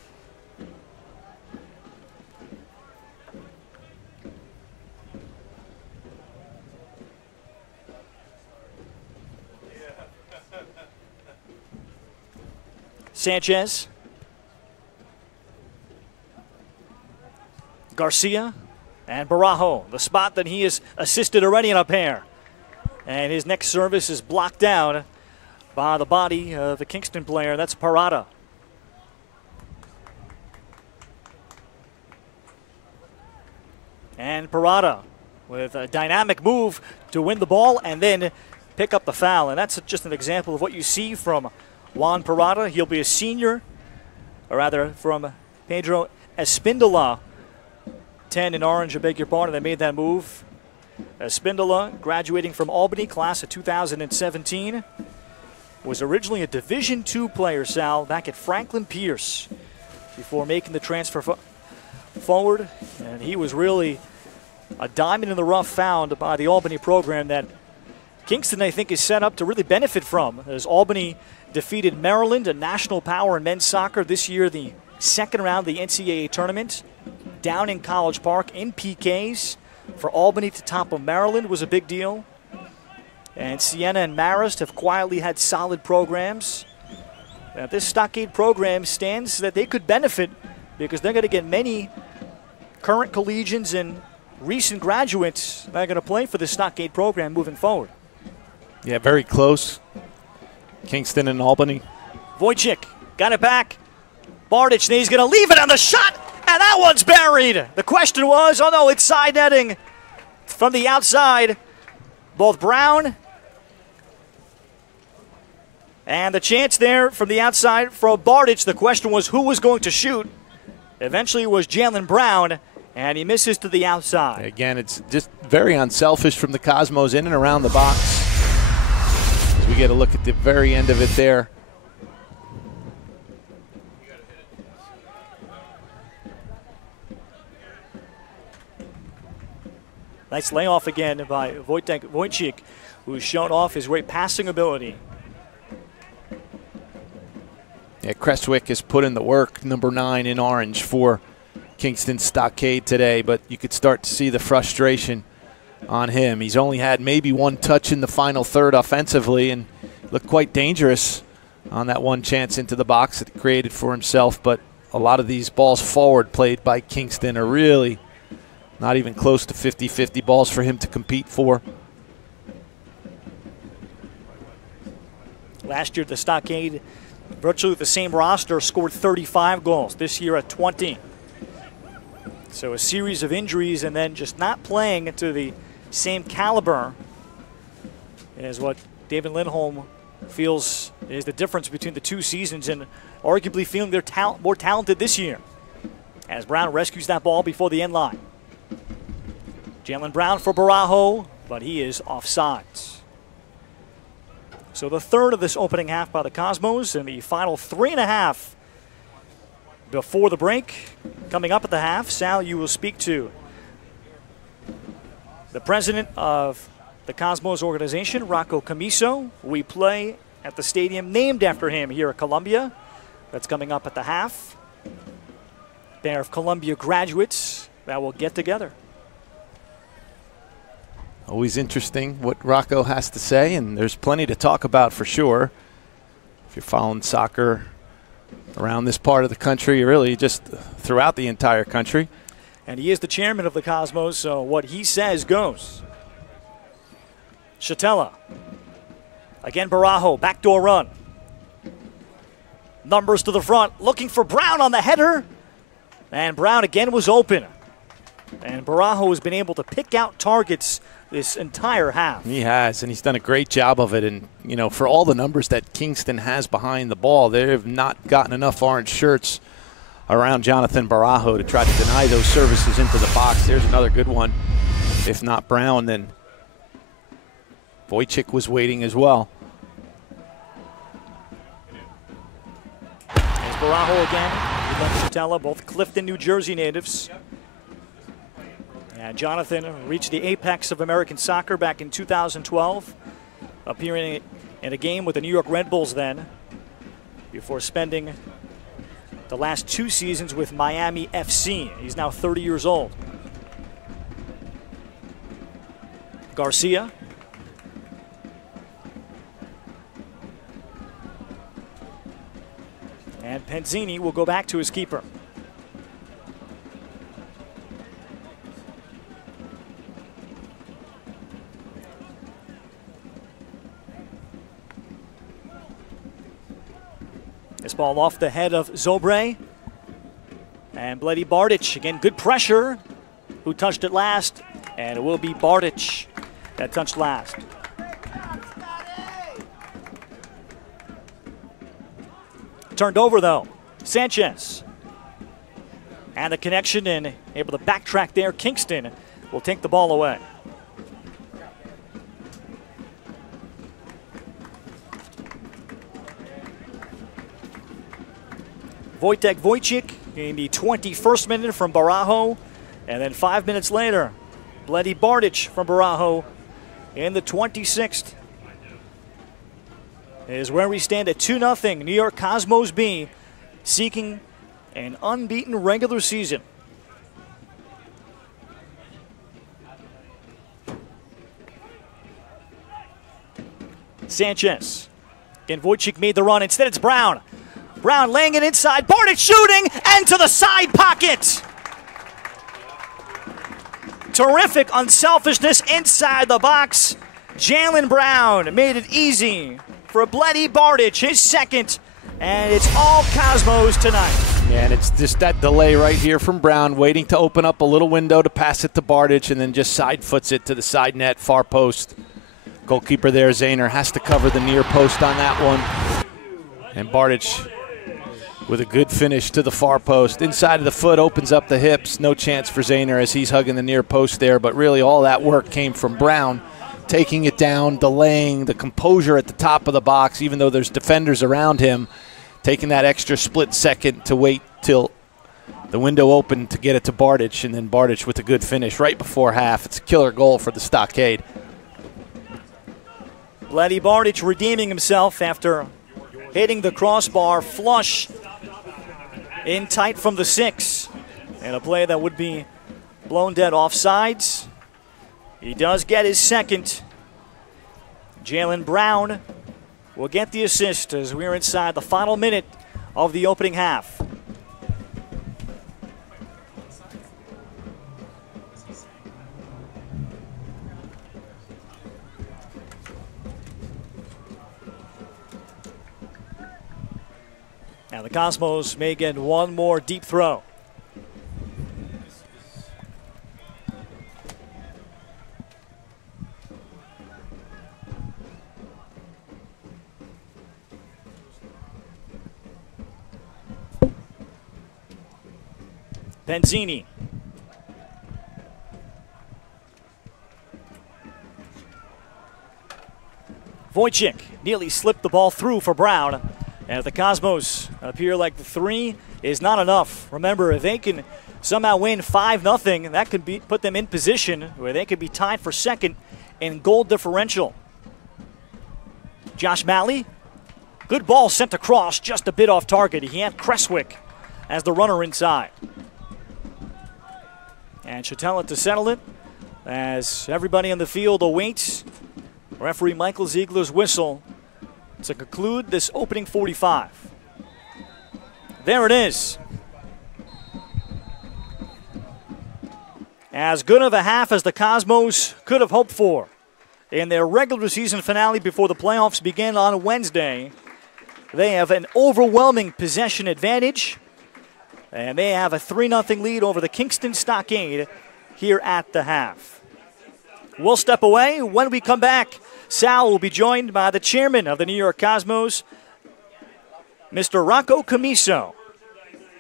Sanchez. Garcia and Barajo, the spot that he has assisted already in a pair. And his next service is blocked down by the body of the Kingston player. That's Parada. And Parada with a dynamic move to win the ball and then pick up the foul. And that's just an example of what you see from Juan Parada. He'll be a senior, or rather from Pedro Espindola. 10 in orange, I beg your pardon, they made that move. Espindola, graduating from Albany, class of 2017. Was originally a Division II player, Sal, back at Franklin Pierce before making the transfer forward. And he was really a diamond in the rough found by the Albany program that Kingston, I think, is set up to really benefit from. As Albany defeated Maryland, a national power in men's soccer, this year the second round of the NCAA tournament down in College Park in PKs. For Albany to topple Maryland was a big deal. And Siena and Marist have quietly had solid programs. Now, this Stockade program stands that they could benefit because they're going to get many current collegians and recent graduates that are going to play for the Stockade program moving forward. Yeah, very close. Kingston and Albany. Wojcik got it back. Bardich, he's going to leave it on the shot, and that one's buried. The question was, oh no, it's side netting from the outside. Both Brown and the chance there from the outside for Bardich. The question was who was going to shoot. Eventually it was Jalen Brown, and he misses to the outside. Again, it's just very unselfish from the Cosmos in and around the box. As we get a look at the very end of it there. Nice layoff again by Wojciech, who's shown off his great passing ability. Yeah, Crestwick has put in the work, number 9 in orange for Kingston Stockade today, but you could start to see the frustration on him. He's only had maybe one touch in the final third offensively and looked quite dangerous on that one chance into the box that he created for himself, but a lot of these balls forward played by Kingston are really not even close to 50-50 balls for him to compete for. Last year, the Stockade, virtually the same roster, scored 35 goals. This year at 20. So a series of injuries and then just not playing to the same caliber is what David Lindholm feels is the difference between the two seasons, and arguably feeling they're more talented this year. As Brown rescues that ball before the end line. Jalen Brown for Barajo, but he is offsides. So the third of this opening half by the Cosmos, and the final 3.5 before the break. Coming up at the half, Sal, you will speak to the president of the Cosmos organization, Rocco Camiso. We play at the stadium named after him here at Columbia. That's coming up at the half. Pair of Columbia graduates that will get together. Always interesting what Rocco has to say, and there's plenty to talk about for sure. If you're following soccer around this part of the country, really just throughout the entire country. And he is the chairman of the Cosmos, so what he says goes. Chatella. Again, Barajo, backdoor run. Numbers to the front, looking for Brown on the header. And Brown again was open. And Barajo has been able to pick out targets this entire half. He has, and he's done a great job of it. And, you know, for all the numbers that Kingston has behind the ball, they have not gotten enough orange shirts around Jonathan Barajo to try to deny those services into the box. There's another good one. If not Brown, then Wojciech was waiting as well. There's Barajo again. Chatella, both Clifton, New Jersey natives. And Jonathan reached the apex of American soccer back in 2012, appearing in a game with the New York Red Bulls then, before spending the last 2 seasons with Miami FC. He's now 30 years old. Garcia. And Penzini will go back to his keeper. This ball off the head of Zobre. And Bledi Bardic, again, good pressure. Who touched it last? And it will be Bardic that touched last. Turned over, though. Sanchez. And the connection, and able to backtrack there. Kingston will take the ball away. Wojciech in the 21st minute from Barajo. And then 5 minutes later, Bledi Bardic from Barajo in the 26th. Is where we stand at 2-0. New York Cosmos B seeking an unbeaten regular season. Sanchez. Again, Wojciech made the run. Instead, it's Brown. Brown laying it inside. Bardic shooting and to the side pocket. Terrific unselfishness inside the box. Jalen Brown made it easy for Bledi Bardic, his second, and it's all Cosmos tonight. Yeah, and it's just that delay right here from Brown, waiting to open up a little window to pass it to Bardic, and then just side foots it to the side net, far post. Goalkeeper there, Zahner, has to cover the near post on that one. And Bardic with a good finish to the far post. Inside of the foot, opens up the hips. No chance for Zahner as he's hugging the near post there, but really all that work came from Brown, taking it down, delaying the composure at the top of the box, even though there's defenders around him, taking that extra split second to wait till the window open to get it to Bardich, and then Bardich with a good finish right before half. It's a killer goal for the Stockade. Vladdy Bardich redeeming himself after hitting the crossbar flush in tight from the 6. And a play that would be blown dead offsides. He does get his second. Jalen Brown will get the assist as we're inside the final minute of the opening half. Now the Cosmos may get one more deep throw. Benzini. Wojcik nearly slipped the ball through for Brown. And if the Cosmos appear like the 3 is not enough, remember, if they can somehow win 5-0, that could put them in position where they could be tied for second in goal differential. Josh Malley, good ball sent across, just a bit off target. He had Creswick as the runner inside. And Chatella to settle it as everybody in the field awaits referee Michael Ziegler's whistle to conclude this opening 45. There it is. As good of a half as the Cosmos could have hoped for in their regular season finale before the playoffs begin on Wednesday. They have an overwhelming possession advantage, and they have a 3-0 lead over the Kingston Stockade here at the half. We'll step away. When we come back, Sal will be joined by the chairman of the New York Cosmos, Mr. Rocco Camiso,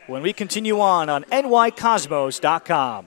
when we continue on nycosmos.com.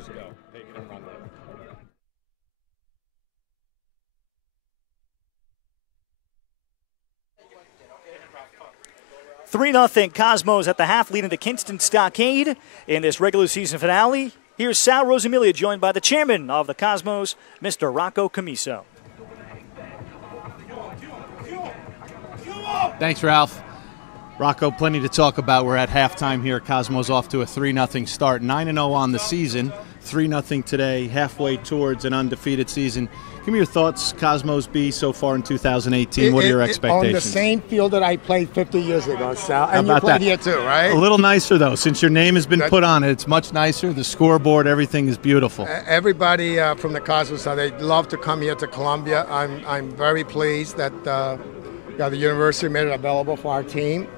Years ago, taking a run with it. 3-0 Cosmos at the half, leading the Kingston Stockade in this regular season finale. Here's Sal Rosamilia, joined by the chairman of the Cosmos, Mr. Rocco Camiso. Thanks, Ralph. Rocco, plenty to talk about. We're at halftime here. Cosmos off to a 3-0 start. 9-0 on the season. 3-0 today, halfway towards an undefeated season. Give me your thoughts, Cosmos B, so far in 2018. What are your expectations? On the same field that I played 50 years ago, Sal. And you played here too, right? A little nicer, though, since your name has been put on it. It's much nicer. The scoreboard, everything is beautiful. Everybody from the Cosmos, they love to come here to Columbia. I'm very pleased that the university made it available for our team.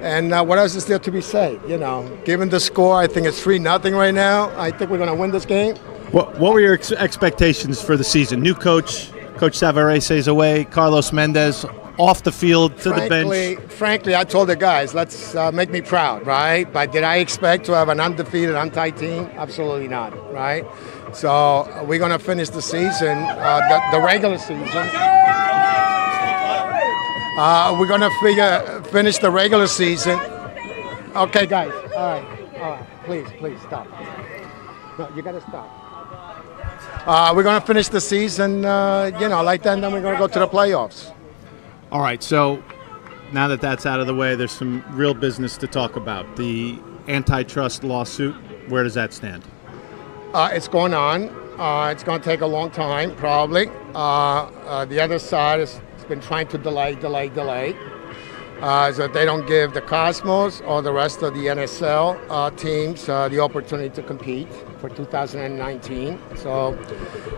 And what else is there to be said? You know, given the score, I think it's 3-0 right now. I think we're going to win this game. What were your expectations for the season? New coach, Coach Savarese is away. Carlos Mendez off the field to the bench. Frankly, I told the guys, let's make me proud, right? But did I expect to have an undefeated, untied team? Absolutely not, right? So we're going to finish the season, the regular season. We're going to finish the regular season. Okay, guys. All right. Please stop. No, you got to stop. We're going to finish the season, like that, and then we're going to go to the playoffs. All right, so now that that's out of the way, there's some real business to talk about. The antitrust lawsuit, where does that stand? It's going on. It's going to take a long time, probably. The other side has been trying to delay, so that they don't give the Cosmos or the rest of the NSL teams the opportunity to compete for 2019. So,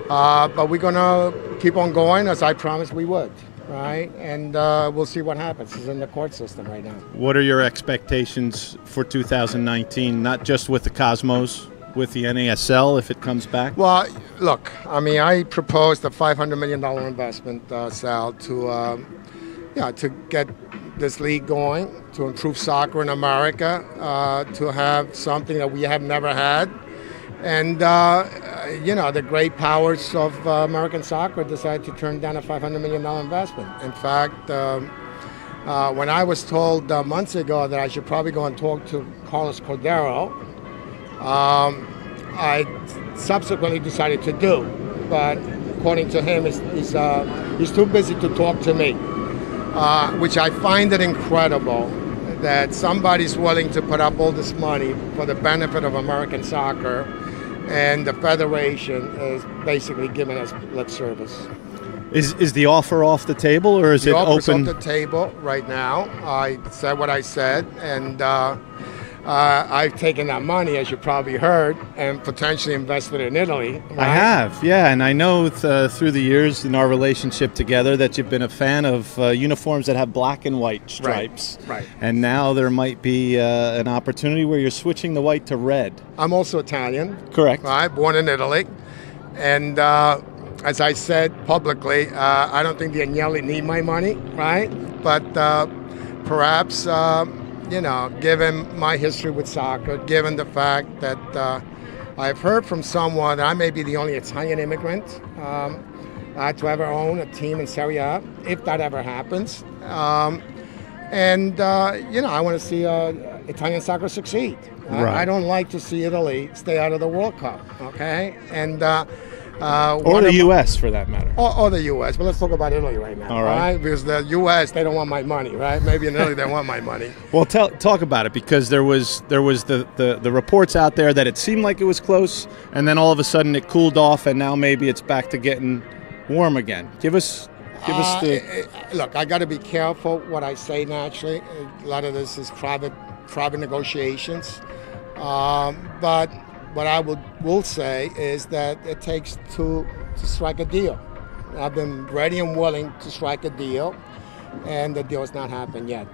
but we're going to keep on going as I promised we would, right? And we'll see what happens. It's in the court system right now. What are your expectations for 2019, not just with the Cosmos, with the NASL if it comes back? Well, look, I mean, I proposed a $500 million investment, Sal, to get this league going, to improve soccer in America, to have something that we have never had. And, the great powers of American soccer decided to turn down a $500 million investment. In fact, when I was told months ago that I should probably go and talk to Carlos Cordero, I subsequently decided to do. But according to him, he's too busy to talk to me. Which I find it incredible that somebody's willing to put up all this money for the benefit of American soccer, and the Federation is basically giving us lip service. Is the offer off the table, or is it open? The offer's off the table right now. I said what I said, and I've taken that money, as you probably heard, and potentially invested in Italy. Right? I have, yeah, and I know through the years in our relationship together that you've been a fan of uniforms that have black and white stripes. Right. And now there might be an opportunity where you're switching the white to red. I'm also Italian. Correct. Right, born in Italy. And as I said publicly, I don't think the Agnelli need my money, right? But perhaps... given my history with soccer, given the fact that I've heard from someone that I may be the only Italian immigrant to ever own a team in Serie A, if that ever happens. I want to see Italian soccer succeed. Right. I don't like to see Italy stay out of the World Cup, okay? And or the U.S. for that matter. Or the U.S. But let's talk about Italy right now. All right. Because the U.S., they don't want my money, right? Maybe in Italy they want my money. Well, talk about it, because there was the reports out there that it seemed like it was close, and then all of a sudden it cooled off, and now maybe it's back to getting warm again. Give us the... Look, I got to be careful what I say naturally. A lot of this is private negotiations. But what I will say is that it takes two to strike a deal. I've been ready and willing to strike a deal, and the deal has not happened yet.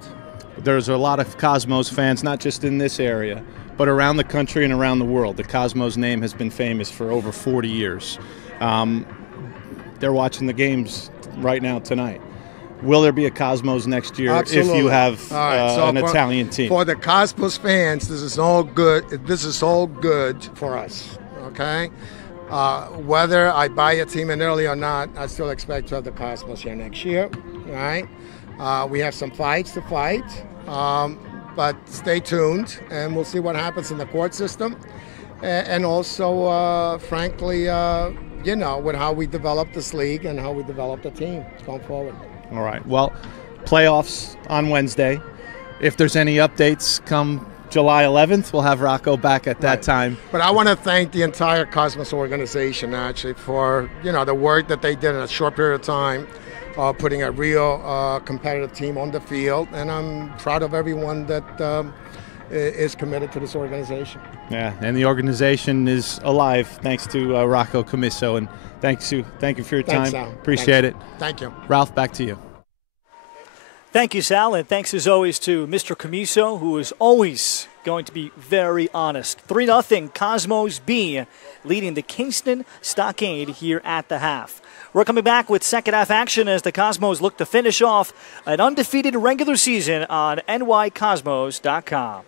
There's a lot of Cosmos fans, not just in this area, but around the country and around the world. The Cosmos name has been famous for over 40 years. They're watching the games right now tonight. Will there be a Cosmos next year? Absolutely. If you have an Italian team? For the Cosmos fans, this is all good. This is all good for us, okay? Whether I buy a team in Italy or not, I still expect to have the Cosmos here next year, right? We have some fights to fight, but stay tuned, and we'll see what happens in the court system. And also, frankly, with how we develop this league and how we develop the team going forward. All right. Well, playoffs on Wednesday. If there's any updates come July 11th, we'll have Rocco back at that time. But I want to thank the entire Cosmos organization, actually, for the work that they did in a short period of time, putting a real competitive team on the field. And I'm proud of everyone that is committed to this organization. Yeah, and the organization is alive thanks to Rocco Commisso. And thank you for your time. Sal. Appreciate it. Thank you. Ralph, back to you. Thank you, Sal, and thanks as always to Mr. Commisso, who is always going to be very honest. 3-0 Cosmos B leading the Kingston Stockade here at the half. We're coming back with second half action as the Cosmos look to finish off an undefeated regular season on nycosmos.com.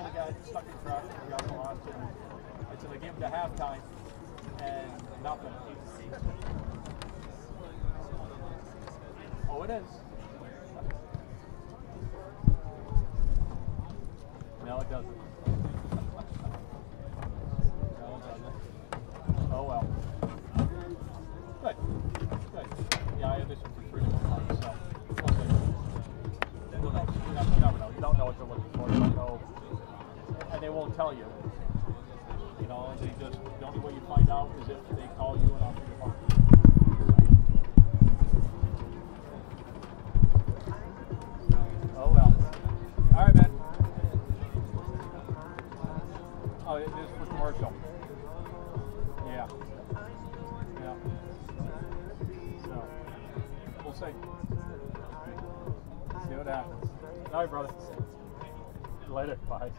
only got stuck in traffic. We got lost, and I said I gave him to halftime, and nothing. Oh, it is. No, it doesn't. No, it doesn't. Oh well. Good. Good. Yeah, I had this one for 3 different months, so we'll see. Who knows? You never know. You don't know what they're looking for. You don't know. And they won't tell you. You know, they just, the only way you find out is if they call you and offer you money. Oh well. All right, man. Oh, it is for commercial. Yeah. Yeah. So, we'll see. See what happens. All right, brother. Later. Bye.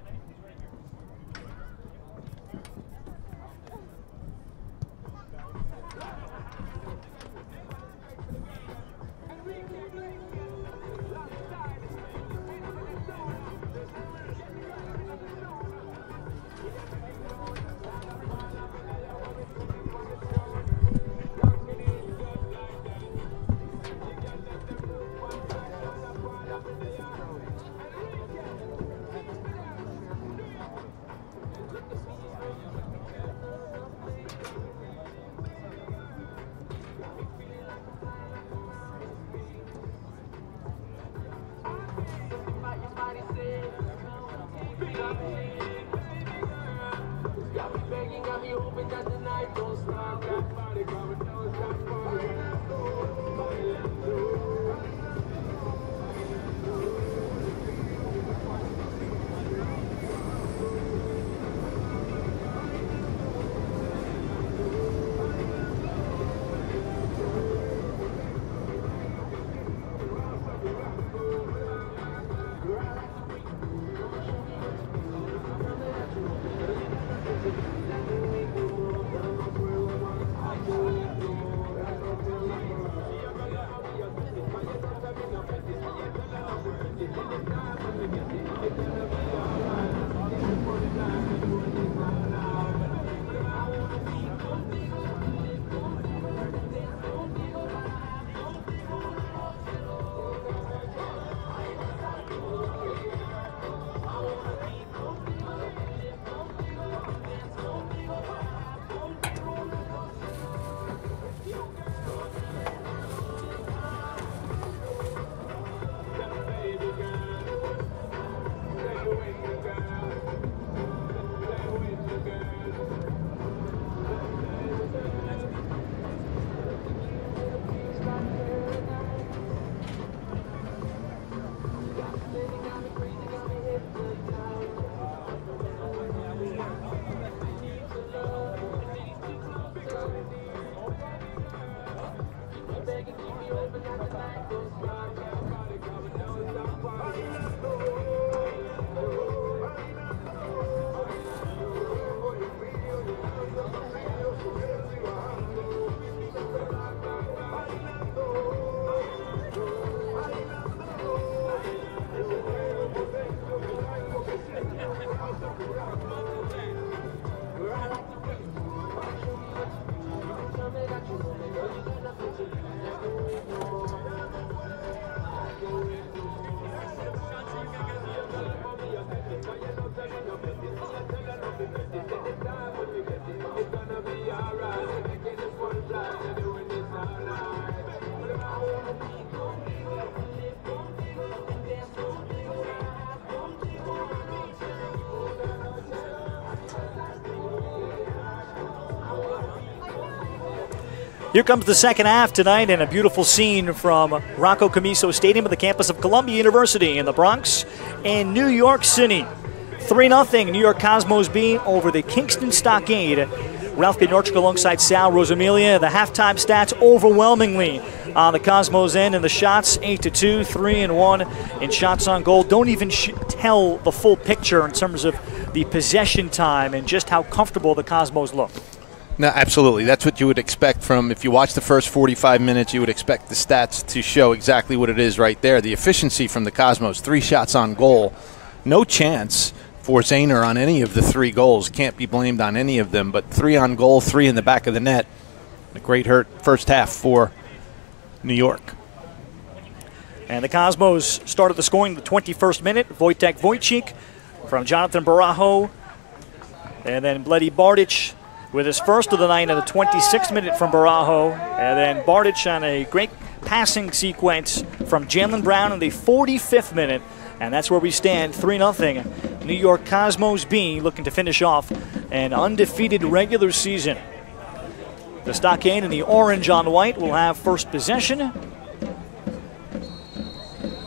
Here comes the second half tonight, and a beautiful scene from Rocco Commisso Stadium at the campus of Columbia University in the Bronx and New York City. 3-0 New York Cosmos beat over the Kingston Stockade. Ralph Bednarczyk alongside Sal Rosamilia. The halftime stats overwhelmingly on the Cosmos end, and the shots 8-2, 3-1 in shots on goal. Don't even tell the full picture in terms of the possession time and just how comfortable the Cosmos look. No, absolutely. That's what you would expect from, if you watch the first 45 minutes, you would expect the stats to show exactly what it is right there. The efficiency from the Cosmos, 3 shots on goal, no chance for Zahner on any of the 3 goals. Can't be blamed on any of them, but 3 on goal, 3 in the back of the net. A great first half for New York. And the Cosmos started the scoring in the 21st minute. Wojtek Wojcik from Jonathan Barajo. And then Bledi Bardic with his first of the night in the 26th minute from Barajo. And then Bardic on a great passing sequence from Jalen Brown in the 45th minute. And that's where we stand, 3-0. New York Cosmos B looking to finish off an undefeated regular season. The Stockade in the orange on white will have first possession.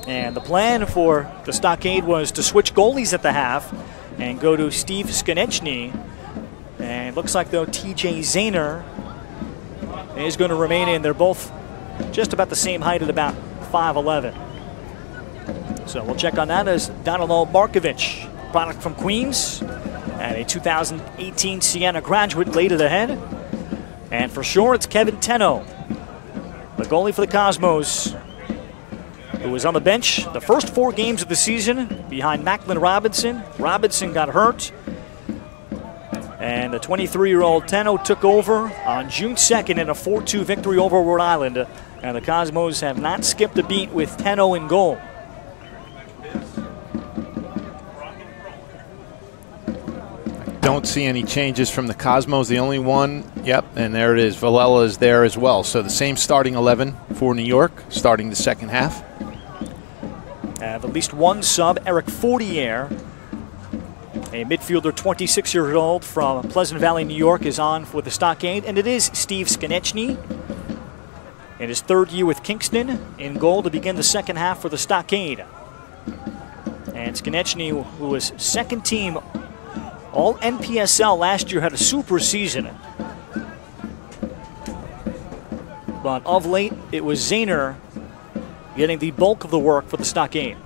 And the plan for the Stockade was to switch goalies at the half and go to Steve Skonechny. And it looks like, though, TJ Zahner is going to remain in. They're both just about the same height at about 5'11". So we'll check on that as Danilo Markovic, product from Queens, and a 2018 Siena graduate laid it ahead. And for sure, it's Kevin Tenno, the goalie for the Cosmos, who was on the bench the first 4 games of the season behind Macklin Robinson. Robinson got hurt, and the 23-year-old Tenno took over on June 2nd in a 4-2 victory over Rhode Island. And the Cosmos have not skipped a beat with Tenno in goal. Don't see any changes from the Cosmos. The only one, yep, and there it is. Villela is there as well. So the same starting 11 for New York, starting the second half. Have at least one sub. Eric Fortier, a midfielder, 26-year-old from Pleasant Valley, New York, is on for the Stockade. And it is Steve Skonechny in his 3rd year with Kingston in goal to begin the second half for the Stockade. And Skonechny, who was second team All NPSL last year, had a super season. But of late, it was Zahner getting the bulk of the work for the Stockade.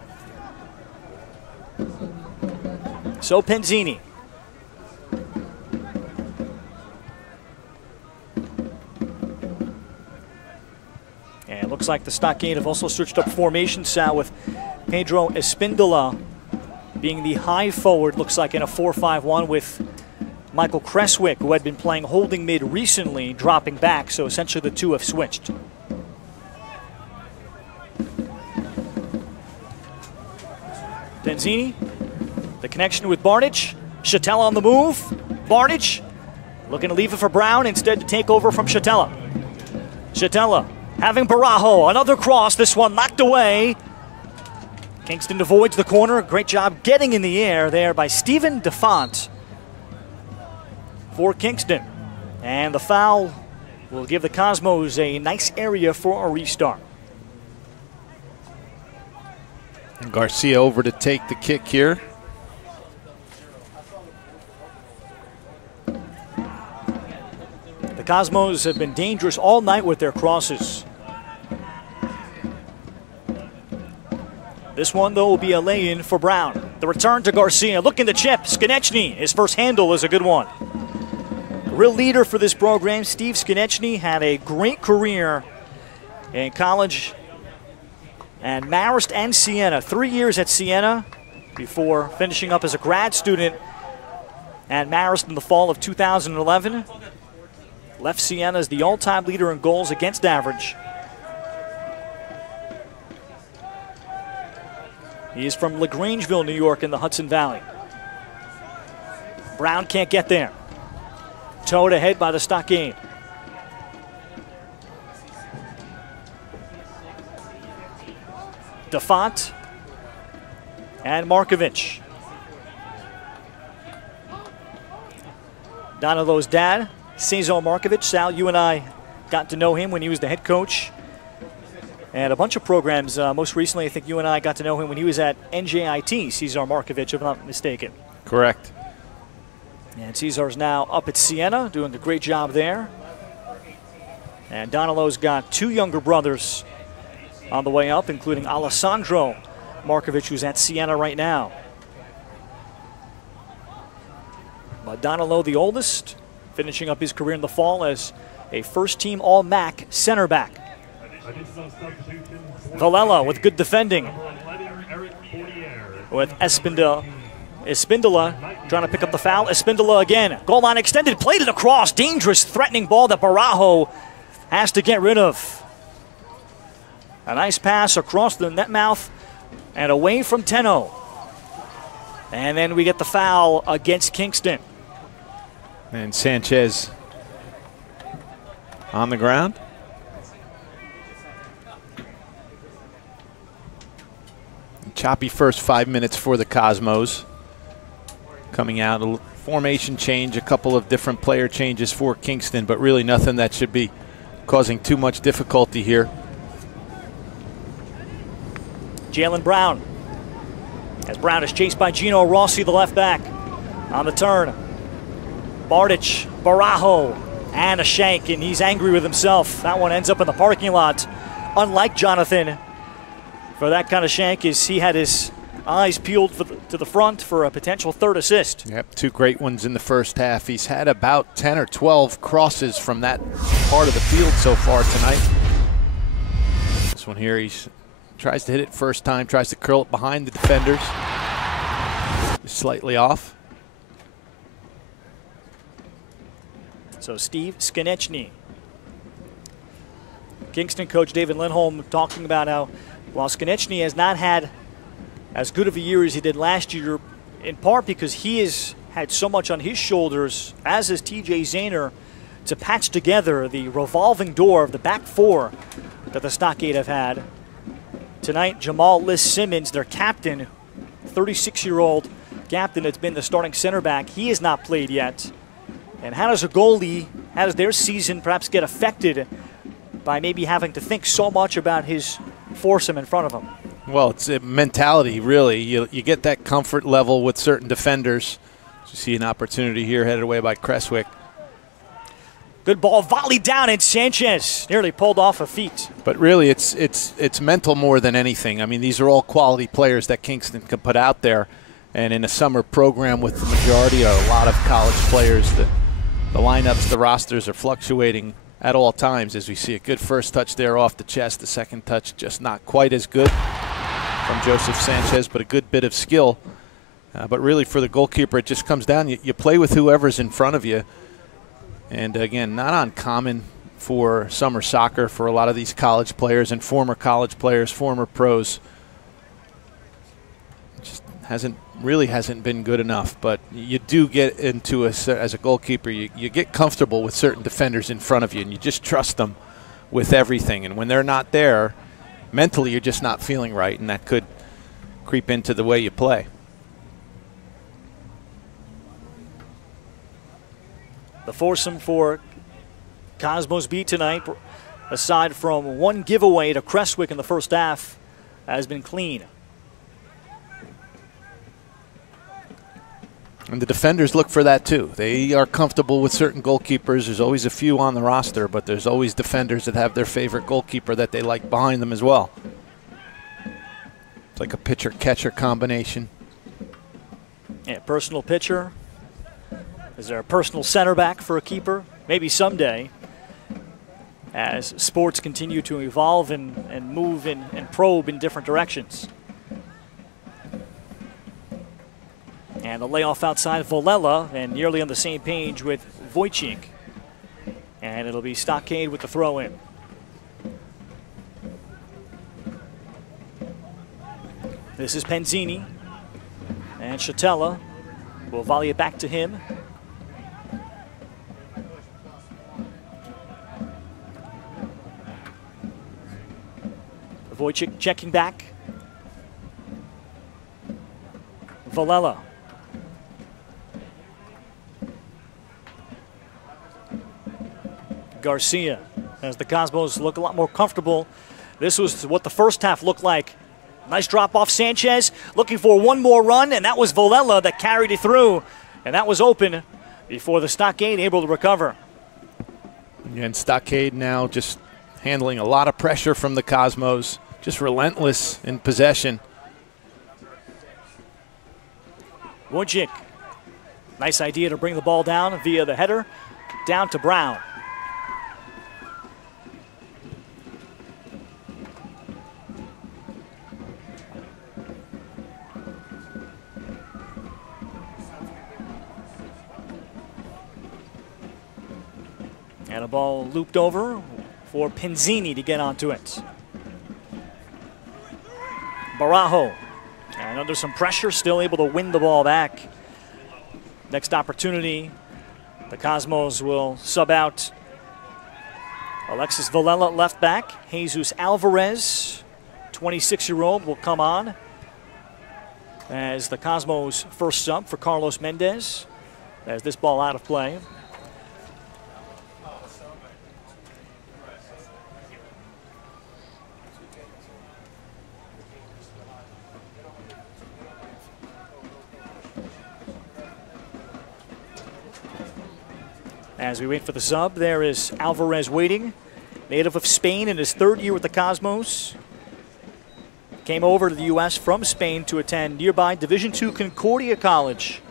So Penzini. And it looks like the Stockade have also switched up formation, Sal, with Pedro Espindola being the high forward, looks like in a 4-5-1, with Michael Creswick, who had been playing holding mid recently, dropping back. So essentially the two have switched. Penzini, the connection with Bardic. Chatella on the move. Bardic looking to leave it for Brown, instead to take over from Chatella. Chatella having Barajo, another cross, this one knocked away. Kingston avoids the corner. Great job getting in the air there by Stephen DeFont for Kingston. And the foul will give the Cosmos a nice area for a restart. And Garcia over to take the kick here. The Cosmos have been dangerous all night with their crosses. This one, though, will be a lay-in for Brown. The return to Garcia, looking to chip. Skonechny, his first handle is a good one. Real leader for this program, Steve Skonechny, had a great career in college and Marist and Siena. 3 years at Siena before finishing up as a grad student at Marist in the fall of 2011. Left Siena as the all-time leader in goals against average. He is from LaGrangeville, New York, in the Hudson Valley. Brown can't get there. Towed ahead by the Stockade. DeFont and Markovic. Danilo's dad, Cesar Markovic. Sal, you and I got to know him when he was the head coach and a bunch of programs. Most recently, I think you and I got to know him when he was at NJIT, Cesar Markovic, if I'm not mistaken. Correct. And Cesar's now up at Siena, doing a great job there. And Danilo's got two younger brothers on the way up, including Alessandro Markovic, who's at Siena right now. But Danilo, the oldest, finishing up his career in the fall as a first-team All-MAC center back. Villela with good defending with Espindola. Espindola trying to pick up the foul. Espindola again. Goal line extended. Played it across. Dangerous, threatening ball that Barajo has to get rid of. A nice pass across the net mouth and away from Tenno. And then we get the foul against Kingston. And Sanchez on the ground. Choppy first 5 minutes for the Cosmos. Coming out, a formation change, a couple of different player changes for Kingston, but really nothing that should be causing too much difficulty here. Jalen Brown. As Brown is chased by Gino Rossi, the left back. On the turn. Bardich, Barajo, and a shank, and he's angry with himself. That one ends up in the parking lot. Unlike Jonathan, for that kind of shank, is he had his eyes peeled to the front for a potential third assist. Yep, 2 great ones in the first half. He's had about 10 or 12 crosses from that part of the field so far tonight. This one here, he tries to hit it first time, tries to curl it behind the defenders. Just slightly off. So Steve Skonechny. Kingston coach David Lindholm talking about how while Skonechny has not had as good of a year as he did last year, in part because he has had so much on his shoulders, as is TJ Zahner, to patch together the revolving door of the back four that the Stockade have had. Tonight, Jamal Liss-Simmons, their captain, 36-year-old captain that's been the starting center back, he has not played yet. And how does a goalie, how does their season perhaps get affected by maybe having to think so much about his foursome in front of him? Well, it's a mentality, really. You get that comfort level with certain defenders. You see an opportunity here headed away by Creswick. Good ball, volleyed down, and Sanchez nearly pulled off a feet. But really, it's mental more than anything. I mean, these are all quality players that Kingston can put out there. And in a summer program with the majority of a lot of college players, the lineups, the rosters are fluctuating at all times, as we see a good first touch there off the chest. The second touch just not quite as good from Joseph Sanchez, but a good bit of skill. But really for the goalkeeper, it just comes down, you play with whoever's in front of you. And again, not uncommon for summer soccer for a lot of these college players and former college players, former pros. Just hasn't been good enough, but you do get into as a goalkeeper, you get comfortable with certain defenders in front of you, and you just trust them with everything. And when they're not there, mentally you're just not feeling right, and that could creep into the way you play. The foursome for Cosmos B tonight, aside from one giveaway to Creswick in the first half, has been clean. And the defenders look for that too. They are comfortable with certain goalkeepers. There's always a few on the roster, but there's always defenders that have their favorite goalkeeper that they like behind them as well. It's like a pitcher-catcher combination. Yeah, personal pitcher. Is there a personal center back for a keeper? Maybe someday, as sports continue to evolve and move and probe in different directions. And a layoff outside Volella, and nearly on the same page with Wojcik. And it'll be Stockade with the throw in. This is Penzini. And Chatella will volley it back to him. Wojcik checking back. Volella. Garcia, as the Cosmos look a lot more comfortable. This was what the first half looked like. Nice drop off Sanchez, looking for one more run, and that was Volella that carried it through. And that was open before the Stockade able to recover. And Stockade now just handling a lot of pressure from the Cosmos, just relentless in possession. Wojcik, nice idea to bring the ball down via the header, down to Brown. And a ball looped over for Penzini to get onto it. Barajo, and under some pressure, still able to win the ball back. Next opportunity, the Cosmos will sub out Alexis Villela, left back. Jesus Alvarez, 26-year-old, will come on as the Cosmos' first sub for Carlos Mendez. As this ball out of play. As we wait for the sub, there is Alvarez waiting. Native of Spain in his third year with the Cosmos. Came over to the U.S. from Spain to attend nearby Division II Concordia College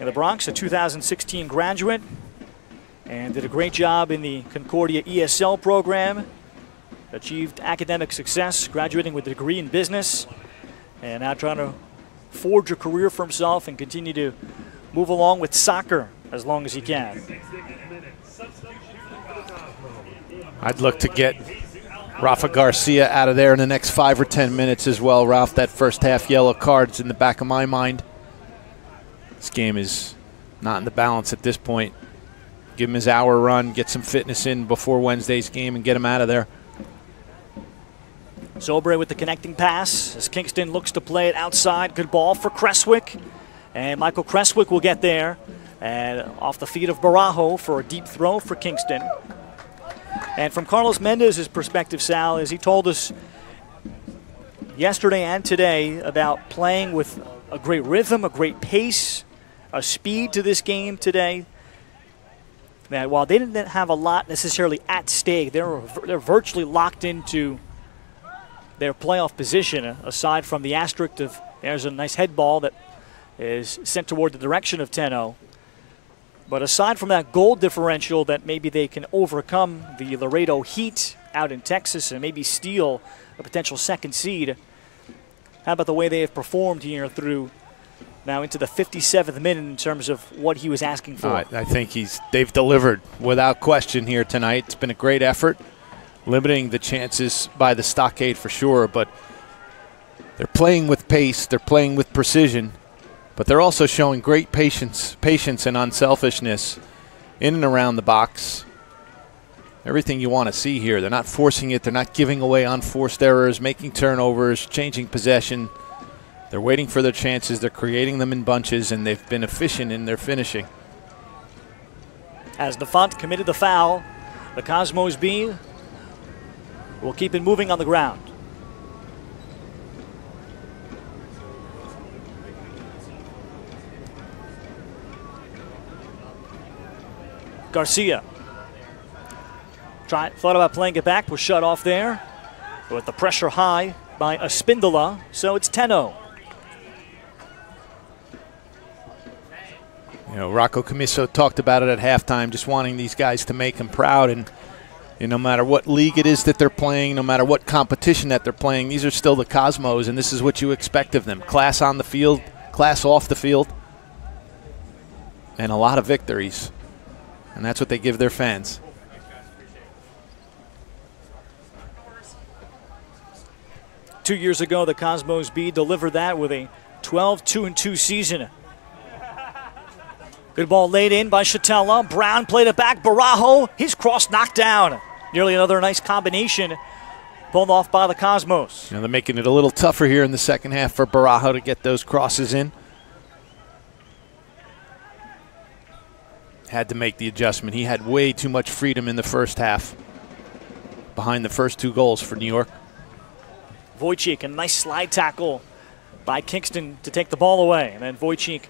in the Bronx, a 2016 graduate, and did a great job in the Concordia ESL program. Achieved academic success, graduating with a degree in business, and now trying to forge a career for himself and continue to move along with soccer as long as he can. I'd look to get Rafa Garcia out of there in the next 5 or 10 minutes as well, Ralph. That first half yellow card's in the back of my mind. This game is not in the balance at this point. Give him his hour run, get some fitness in before Wednesday's game, and get him out of there. Zobre with the connecting pass as Kingston looks to play it outside. Good ball for Creswick. And Michael Creswick will get there. And off the feet of Barajo for a deep throw for Kingston. And from Carlos Mendez's perspective, Sal, as he told us yesterday and today about playing with a great rhythm, a great pace, a speed to this game today, that while they didn't have a lot necessarily at stake, they're virtually locked into their playoff position, aside from the asterisk of there's a nice head ball that is sent toward the direction of 10-0. But aside from that goal differential that maybe they can overcome the Laredo Heat out in Texas and maybe steal a potential second seed, how about the way they have performed here through now into the 57th minute in terms of what he was asking for? I think they've delivered without question here tonight. It's been a great effort, limiting the chances by the stockade for sure, but they're playing with pace, they're playing with precision, but they're also showing great patience and unselfishness in and around the box. Everything you want to see here. They're not forcing it. They're not giving away unforced errors, making turnovers, changing possession. They're waiting for their chances. They're creating them in bunches, and they've been efficient in their finishing. As Nafont committed the foul, the Cosmos B will keep it moving on the ground. Garcia thought about playing it back, was shut off there with the pressure high by Espindola, so it's 10-0. You know, Rocco Camiso talked about it at halftime, just wanting these guys to make him proud, and no matter what league it is that they're playing, no matter what competition that they're playing, these are still the Cosmos, and this is what you expect of them. Class on the field, class off the field, and a lot of victories. And that's what they give their fans. Two years ago, the Cosmos B delivered that with a 12-2-2 season. Good ball laid in by Chatella. Brown played it back. Barajo, his cross knocked down. Nearly another nice combination pulled off by the Cosmos. They're making it a little tougher here in the second half for Barajo to get those crosses in. Had to make the adjustment. He had way too much freedom in the first half behind the first two goals for New York. Wojcik, a nice slide tackle by Kingston to take the ball away. And then Wojcik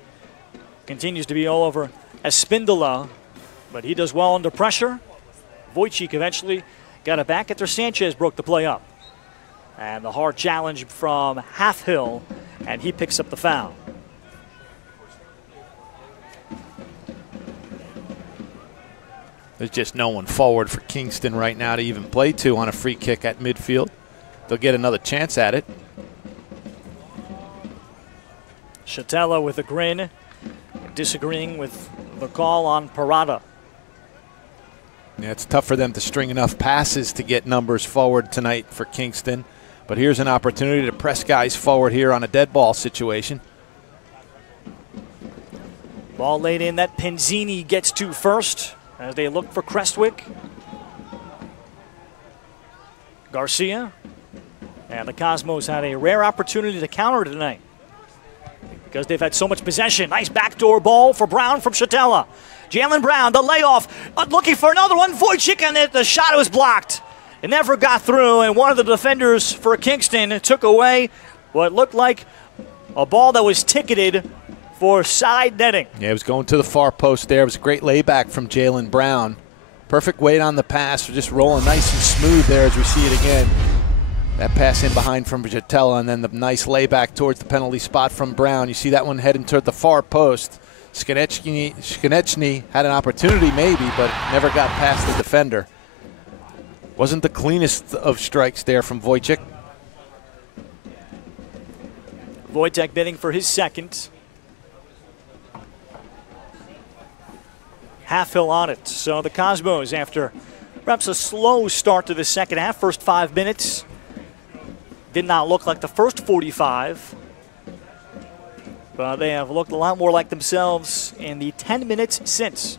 continues to be all over Espindola, but he does well under pressure. Wojcik eventually got it back after Sanchez broke the play up. And the hard challenge from Halfhill, and he picks up the foul. There's just no one forward for Kingston right now to even play to on a free kick at midfield. They'll get another chance at it. Chatella with a grin, disagreeing with the call on Parada. Yeah, it's tough for them to string enough passes to get numbers forward tonight for Kingston. But here's an opportunity to press guys forward here on a dead ball situation. Ball laid in that Penzini gets to first as they look for Crestwick. Garcia. And the Cosmos had a rare opportunity to counter tonight because they've had so much possession. Nice backdoor ball for Brown from Chatella. Jalen Brown, the layoff, looking for another one. Wojcik, and the shot was blocked. It never got through, and one of the defenders for Kingston took away what looked like a ball that was ticketed for side netting. Yeah, it was going to the far post there. It was a great layback from Jalen Brown. Perfect weight on the pass, just rolling nice and smooth there as we see it again. That pass in behind from Chatella, and then the nice layback towards the penalty spot from Brown. You see that one heading toward the far post. Skonechny had an opportunity maybe, but never got past the defender. Wasn't the cleanest of strikes there from Wojcik. Wojtek bidding for his second. Halfhill on it. So the Cosmos, after perhaps a slow start to the second half, first 5 minutes, did not look like the first 45. But they have looked a lot more like themselves in the 10 minutes since.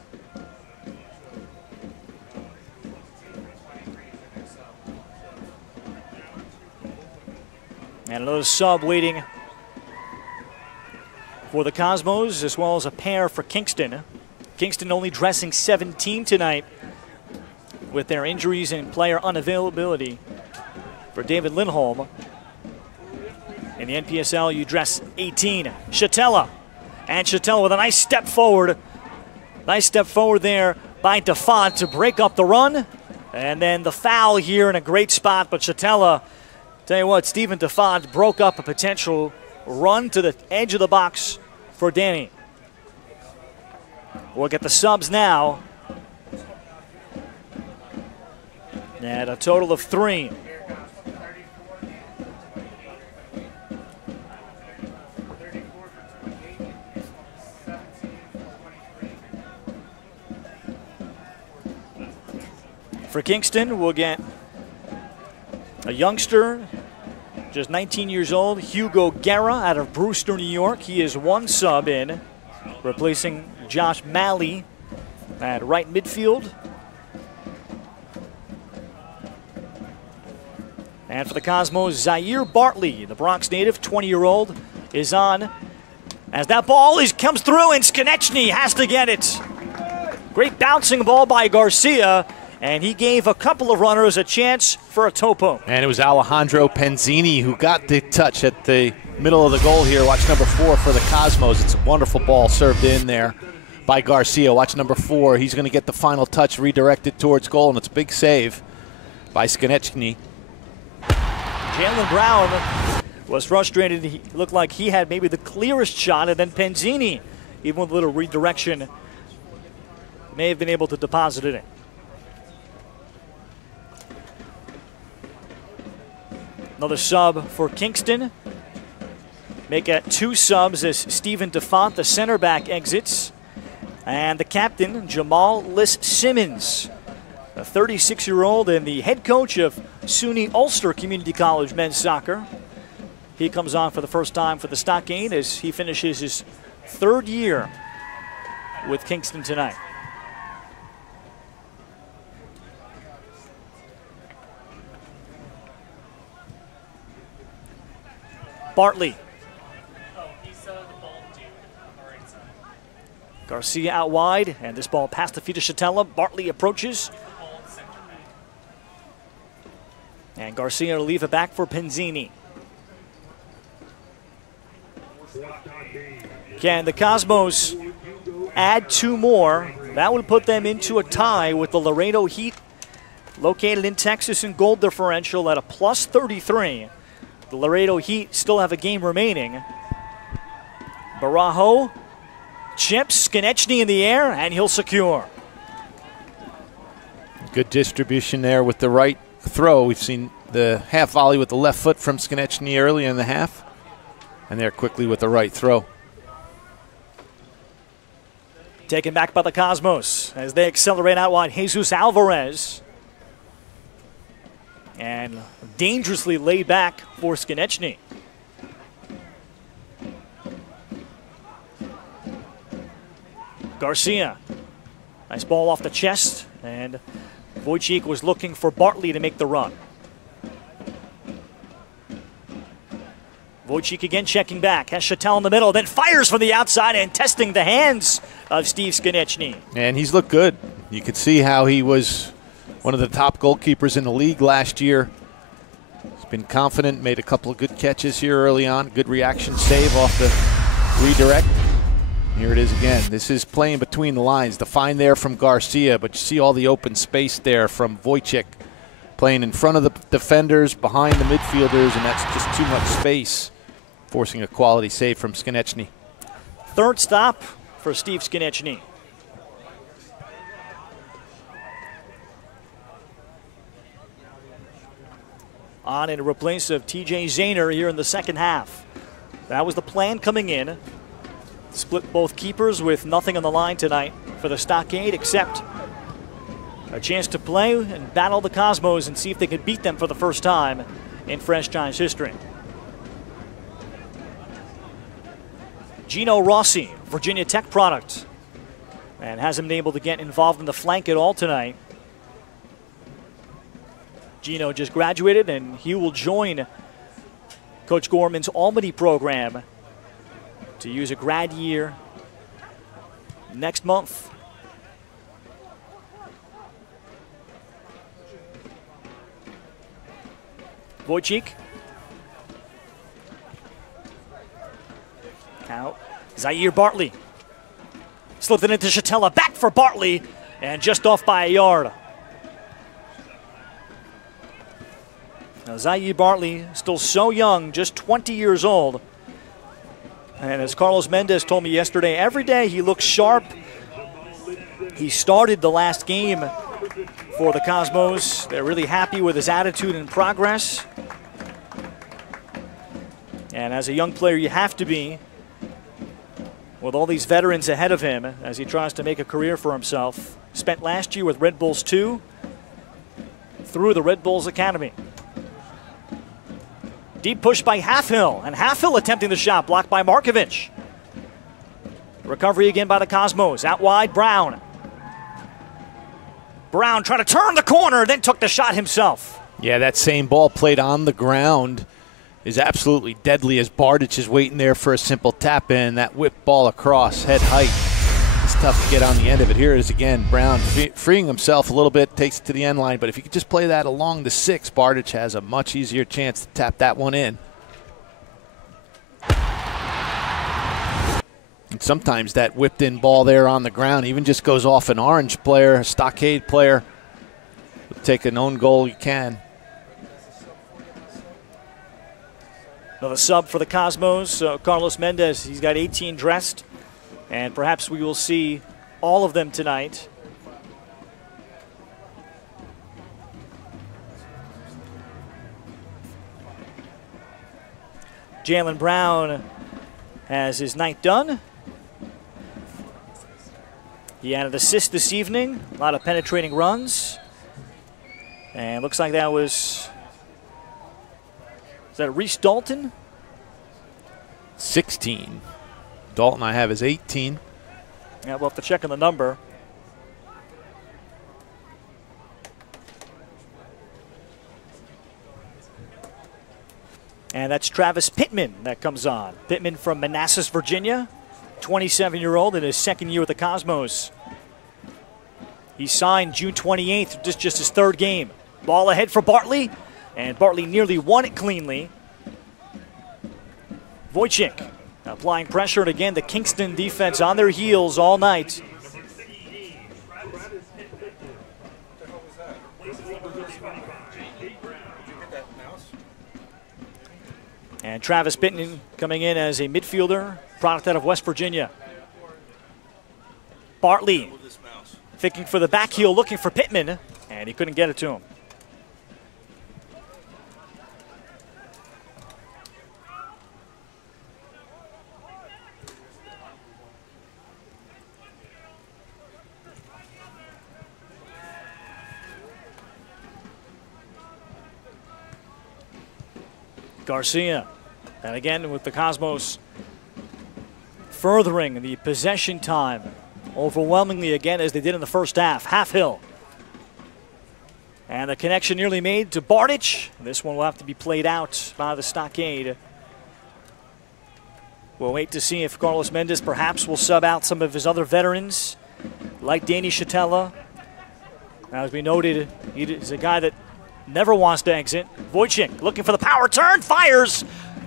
And another sub waiting for the Cosmos, as well as a pair for Kingston. Kingston only dressing 17 tonight with their injuries and player unavailability for David Lindholm. In the NPSL, you dress 18. Chatella. And Chatella with a nice step forward. Nice step forward there by Defont to break up the run. And then the foul here in a great spot. But Chatella, tell you what, Stephen Defont broke up a potential run to the edge of the box for Danny. We'll get the subs now. And a total of 3. For Kingston, we'll get a youngster, just 19 years old, Hugo Guerra out of Brewster, New York. He is 1 sub in, replacing Josh Malley at right midfield. And for the Cosmos, Zaire Bartley, the Bronx native, 20-year-old, is on. As that ball comes through, and Skonechny has to get it. Great bouncing ball by Garcia. And he gave a couple of runners a chance for a topo. And it was Alejandro Penzini who got the touch at the middle of the goal here. Watch number 4 for the Cosmos. It's a wonderful ball served in there by Garcia. Watch number 4. He's going to get the final touch redirected towards goal, and it's a big save by Skonechny. Jalen Brown was frustrated. He looked like he had maybe the clearest shot, and then Penzini, even with a little redirection, may have been able to deposit it in. Another sub for Kingston. Make it 2 subs as Stephen Defont, the center back, exits. And the captain, Jamal Liss-Simmons, a 36-year-old and the head coach of SUNY Ulster Community College men's soccer. He comes on for the first time for the Stockade as he finishes his 3rd year with Kingston tonight. Bartley. Garcia out wide, and this ball past the feet of Chatella. Bartley approaches. And Garcia will leave it back for Penzini. Can the Cosmos add 2 more? That would put them into a tie with the Laredo Heat, located in Texas in goal differential at a plus 33. The Laredo Heat still have a game remaining. Barajo chips Skonechny in the air, and he'll secure. Good distribution there with the right throw. We've seen the half volley with the left foot from Skonechny early in the half, and there quickly with the right throw. Taken back by the Cosmos as they accelerate out wide. Jesus Alvarez. And dangerously laid back for Skonechny. Garcia. Nice ball off the chest. And Wojcik was looking for Bartley to make the run. Wojcik again checking back. Has Chattel in the middle, then fires from the outside and testing the hands of Steve Skonechny. And he's looked good. You could see how he was one of the top goalkeepers in the league last year. He's been confident, made a couple of good catches here early on. Good reaction save off the redirect. Here it is again. This is playing between the lines. The find there from Garcia, but you see all the open space there from Wojcik. Playing in front of the defenders, behind the midfielders, and that's just too much space, forcing a quality save from Skonechny. Third stop for Steve Skonechny. On in replace of TJ Zahner here in the second half. That was the plan coming in. Split both keepers with nothing on the line tonight for the Stockade except a chance to play and battle the Cosmos and see if they can beat them for the first time in Fresh Giants history. Gino Rossi, Virginia Tech product, and hasn't been able to get involved in the flank at all tonight. Gino just graduated, and he will join Coach Gorman's Albany program to use a grad year next month. Wojcik. Out. Zaire Bartley. Slipped it into Chatella. Back for Bartley. And just off by a yard. Now Zaire Bartley, still so young, just 20 years old. And as Carlos Mendez told me yesterday, every day he looks sharp. He started the last game for the Cosmos. They're really happy with his attitude and progress. And as a young player, you have to be, with all these veterans ahead of him as he tries to make a career for himself. Spent last year with Red Bulls 2 through the Red Bulls Academy. Deep push by Halfhill, and Halfhill attempting the shot, blocked by Markovic. Recovery again by the Cosmos. Out wide, Brown. Brown trying to turn the corner, then took the shot himself. Yeah, that same ball played on the ground is absolutely deadly as Bardic is waiting there for a simple tap in. That whip ball across, head height. It's tough to get on the end of it. Here it is again. Brown freeing himself a little bit, takes it to the end line. But if you could just play that along the 6, Bardic has a much easier chance to tap that one in. And sometimes that whipped in ball there on the ground even just goes off an Orange player, a Stockade player. Take an own goal you can. Another sub for the Cosmos, Carlos Mendez. He's got 18 dressed, and perhaps we will see all of them tonight. Jalen Brown has his night done. He had an assist this evening, a lot of penetrating runs. And looks like that was, is that Reese Dalton? 16. Dalton I have is 18. Yeah, we'll have to check on the number. And that's Travis Pittman that comes on. Pittman from Manassas, Virginia, 27-year-old in his second year with the Cosmos. He signed June 28th, just his third game. Ball ahead for Bartley, and Bartley nearly won it cleanly. Wojcik applying pressure, and again, the Kingston defense on their heels all night. And Travis Pittman coming in as a midfielder, product out of West Virginia. Bartley thinking for the back heel, looking for Pittman, and he couldn't get it to him. Garcia. And again, with the Cosmos furthering the possession time overwhelmingly again as they did in the first half. Halfhill. And the connection nearly made to Bardich. This one will have to be played out by the Stockade. We'll wait to see if Carlos Mendez perhaps will sub out some of his other veterans, like Danny Chatella. Now, as we noted, he's a guy that never wants to exit. Wojcik looking for the power turn, fires,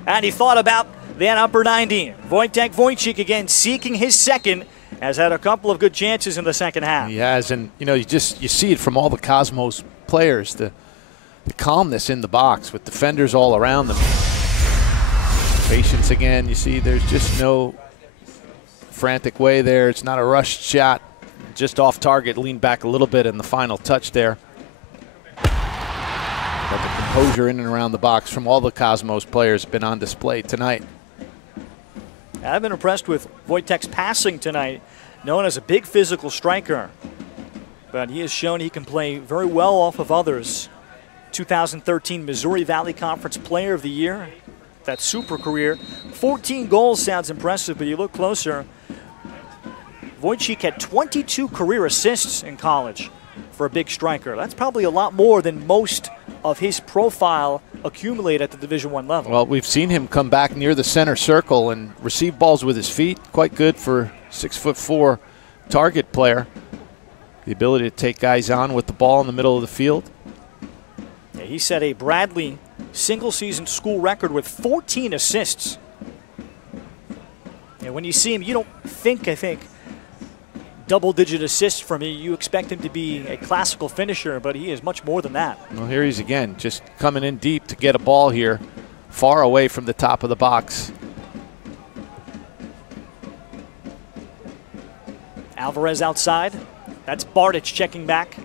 and he thought about that upper 90. Wojtek Wojcik again seeking his second, has had a couple of good chances in the second half. He has, and you see it from all the Cosmos players, the calmness in the box with defenders all around them. Patience again, you see there's just no frantic way there. It's not a rushed shot, just off target, leaned back a little bit in the final touch there. But the composure in and around the box from all the Cosmos players has been on display tonight. I've been impressed with Wojtek's passing tonight, known as a big physical striker. But he has shown he can play very well off of others. 2013 Missouri Valley Conference Player of the Year. That super career. 14 goals sounds impressive, but you look closer. Wojcik had 22 career assists in college for a big striker. That's probably a lot more than most of his profile accumulate at the Division I level. Well, we've seen him come back near the center circle and receive balls with his feet. Quite good for 6'4" target player. The ability to take guys on with the ball in the middle of the field. Yeah, he set a Bradley single-season school record with 14 assists. And when you see him, you don't think, I think, double-digit assists from him. You expect him to be a classical finisher, but he is much more than that. Well, here he's again, just coming in deep to get a ball here, far away from the top of the box. Alvarez outside. That's Bardich checking back.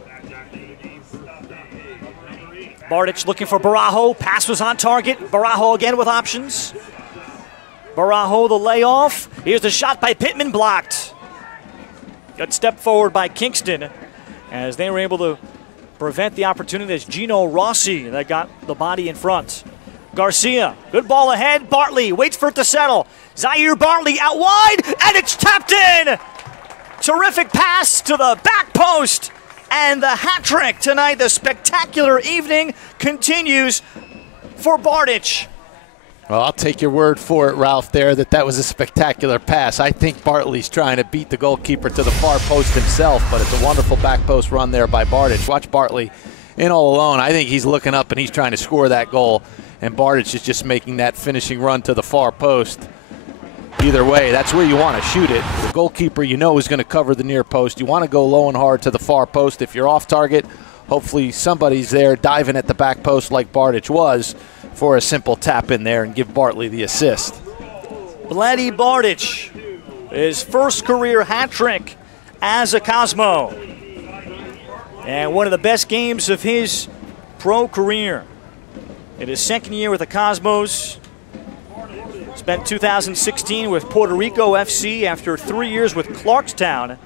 Bardich looking for Barajo. Pass was on target. Barajo again with options. Barajo the layoff. Here's the shot by Pittman, blocked. Good step forward by Kingston as they were able to prevent the opportunity. It's Gino Rossi that got the body in front. Garcia, good ball ahead. Bartley waits for it to settle. Zaire Bartley out wide, and it's tapped in. Terrific pass to the back post, and the hat trick tonight. The spectacular evening continues for Bardich. Well, I'll take your word for it, Ralph, there, that was a spectacular pass. I think Bartley's trying to beat the goalkeeper to the far post himself, but it's a wonderful back post run there by Bardich. Watch Bartley in all alone. I think he's looking up and he's trying to score that goal, and Bardich is just making that finishing run to the far post. Either way, that's where you want to shoot it. The goalkeeper you know is going to cover the near post. You want to go low and hard to the far post. If you're off target, hopefully somebody's there diving at the back post like Bardich was for a simple tap in there and give Bartley the assist. Bloody Bardich, his first career hat trick as a Cosmo. And one of the best games of his pro career. In his second year with the Cosmos, spent 2016 with Puerto Rico FC after 3 years with Clarkstown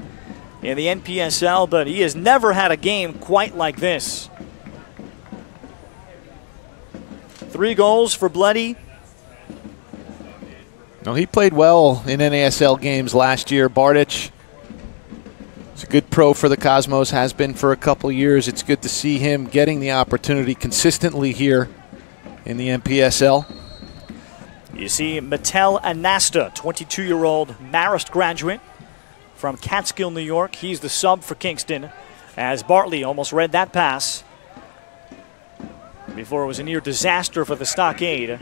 in the NPSL, but he has never had a game quite like this. 3 goals for Bloody. No, he played well in NASL games last year. Bardich is a good pro for the Cosmos, has been for a couple years. It's good to see him getting the opportunity consistently here in the NPSL. You see Mattel Anasta, 22-year-old Marist graduate from Catskill, New York. He's the sub for Kingston as Bartley almost read that pass before it was a near disaster for the Stockade.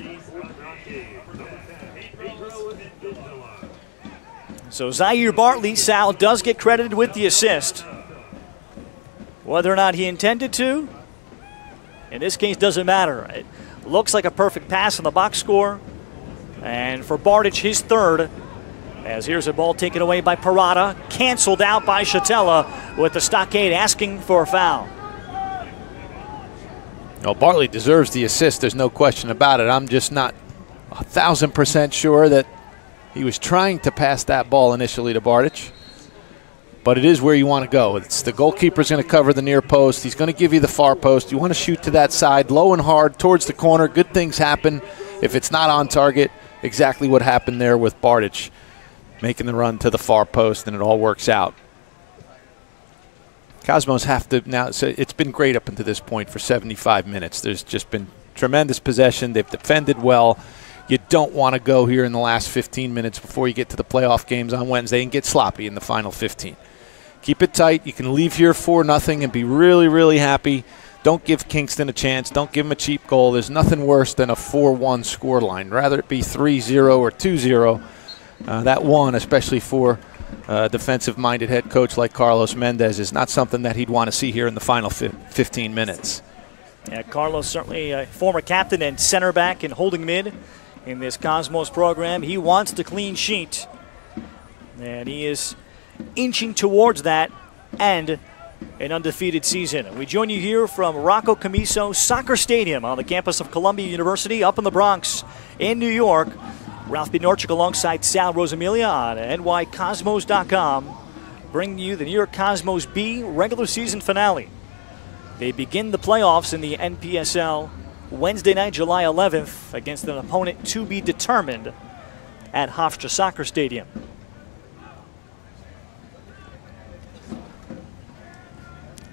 So Zaire Bartley, Sal, does get credited with the assist. Whether or not he intended to, in this case, doesn't matter. It looks like a perfect pass on the box score. And for Bardich, his third, as here's a ball taken away by Parada, canceled out by Chatella with the Stockade asking for a foul. No, Bartley deserves the assist. There's no question about it. I'm just not 1,000% sure that he was trying to pass that ball initially to Bardich. But it is where you want to go. It's the goalkeeper's going to cover the near post. He's going to give you the far post. You want to shoot to that side, low and hard, towards the corner. Good things happen. if it's not on target, exactly what happened there with Bardich making the run to the far post, and it all works out. Cosmos have to now, so it's been great up until this point for 75 minutes. There's just been tremendous possession. They've defended well. You don't want to go here in the last 15 minutes before you get to the playoff games on Wednesday and get sloppy in the final 15. Keep it tight. You can leave here 4-0 and be really, really happy. Don't give Kingston a chance. Don't give them a cheap goal. There's nothing worse than a 4-1 scoreline. Rather it be 3-0 or 2-0. That one, especially for a defensive-minded head coach like Carlos Mendez, is not something that he'd want to see here in the final 15 minutes. Yeah, Carlos certainly a former captain and center back and holding mid in this Cosmos program. He wants the clean sheet, and he is inching towards that and an undefeated season. We join you here from Rocco Camiso Soccer Stadium on the campus of Columbia University up in the Bronx in New York. Ralph Bednarczyk alongside Sal Rosamilia on nycosmos.com, bringing you the New York Cosmos B regular season finale. They begin the playoffs in the NPSL Wednesday night, July 11th, against an opponent to be determined at Hofstra Soccer Stadium.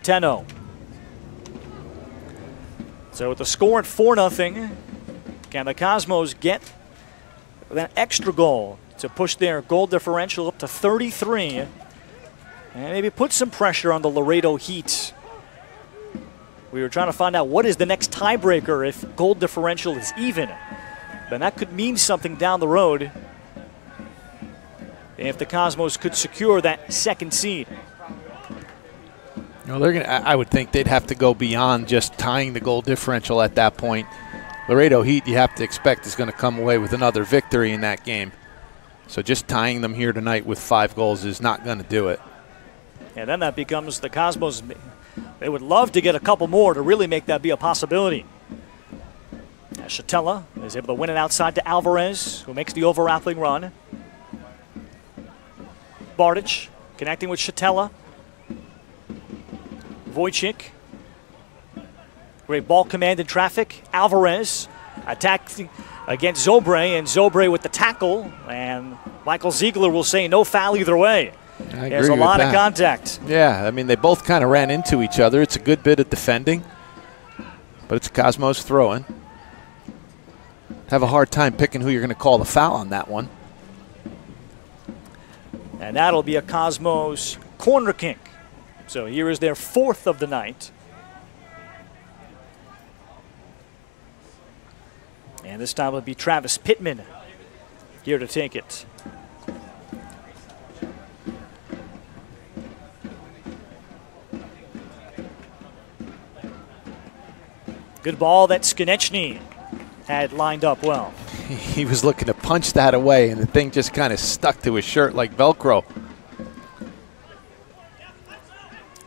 So with the score at 4-0, can the Cosmos get that extra goal to push their goal differential up to 33 and maybe put some pressure on the Laredo Heat? We were trying to find out what is the next tiebreaker if goal differential is even. Then that could mean something down the road if the Cosmos could secure that second seed. You know, I would think they'd have to go beyond just tying the goal differential at that point. Laredo Heat, you have to expect, is going to come away with another victory in that game. So just tying them here tonight with 5 goals is not going to do it. And then that becomes the Cosmos. They would love to get a couple more to really make that be a possibility. Chatella is able to win it outside to Alvarez, who makes the overlapping run. Bardich connecting with Chatella. Wojcik. Great ball command in traffic. Alvarez attacking against Zobre, and Zobre with the tackle. And Michael Ziegler will say no foul either way. There's a lot of contact. Yeah, I mean, they both kind of ran into each other. It's a good bit of defending, but it's Cosmos throwing. Have a hard time picking who you're going to call the foul on that one. And that'll be a Cosmos corner kick. So here is their 4th of the night. And this time it'll be Travis Pittman here to take it. Good ball that Skonechny had lined up well. He was looking to punch that away, and the thing just kind of stuck to his shirt like Velcro.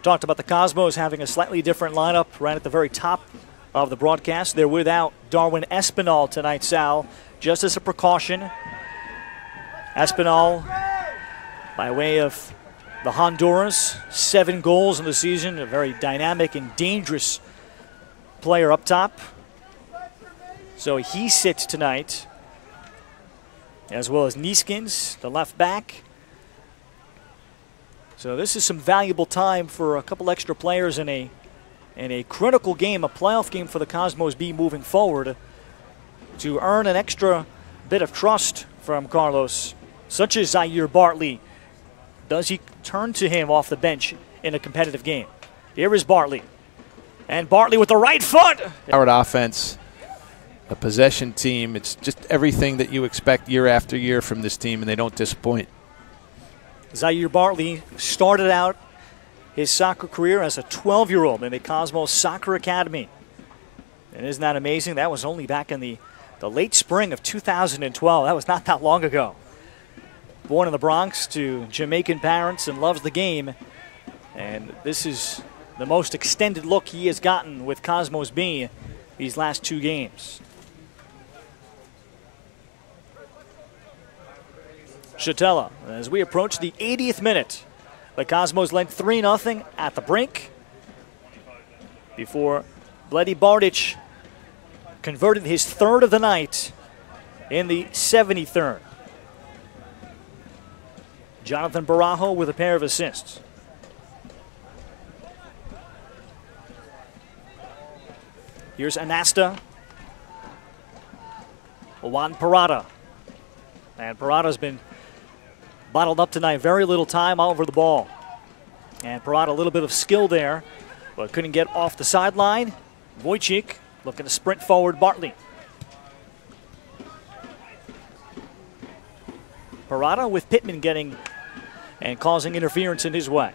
Talked about the Cosmos having a slightly different lineup right at the very top of the broadcast. They're without Darwin Espinal tonight, Sal, just as a precaution. Espinal, by way of the Honduras, 7 goals in the season, a very dynamic and dangerous player up top. So he sits tonight, as well as Nieskins, the left back. So this is some valuable time for a couple extra players in a critical game, a playoff game for the Cosmos B moving forward, to earn an extra bit of trust from Carlos, such as Zaire Bartley. Does he turn to him off the bench in a competitive game? Here is Bartley. And Bartley with the right foot. Powered offense, a possession team. It's just everything that you expect year after year from this team, and they don't disappoint. Zaire Bartley started out his soccer career as a 12-year-old in the Cosmos Soccer Academy. And isn't that amazing? That was only back in the late spring of 2012. That was not that long ago. Born in the Bronx to Jamaican parents and loves the game. And this is the most extended look he has gotten with Cosmos B these last 2 games. Chatella, as we approach the 80th minute, the Cosmos led 3-0 at the break before Bledi Bardich converted his 3rd of the night in the 73rd. Jonathan Barajo with a pair of assists. Here's Anasta. Juan Parada. And Parada's been bottled up tonight. Very little time over the ball. And Parada, a little bit of skill there, but couldn't get off the sideline. Wojcik looking to sprint forward Bartley. Parada with Pittman getting and causing interference in his way.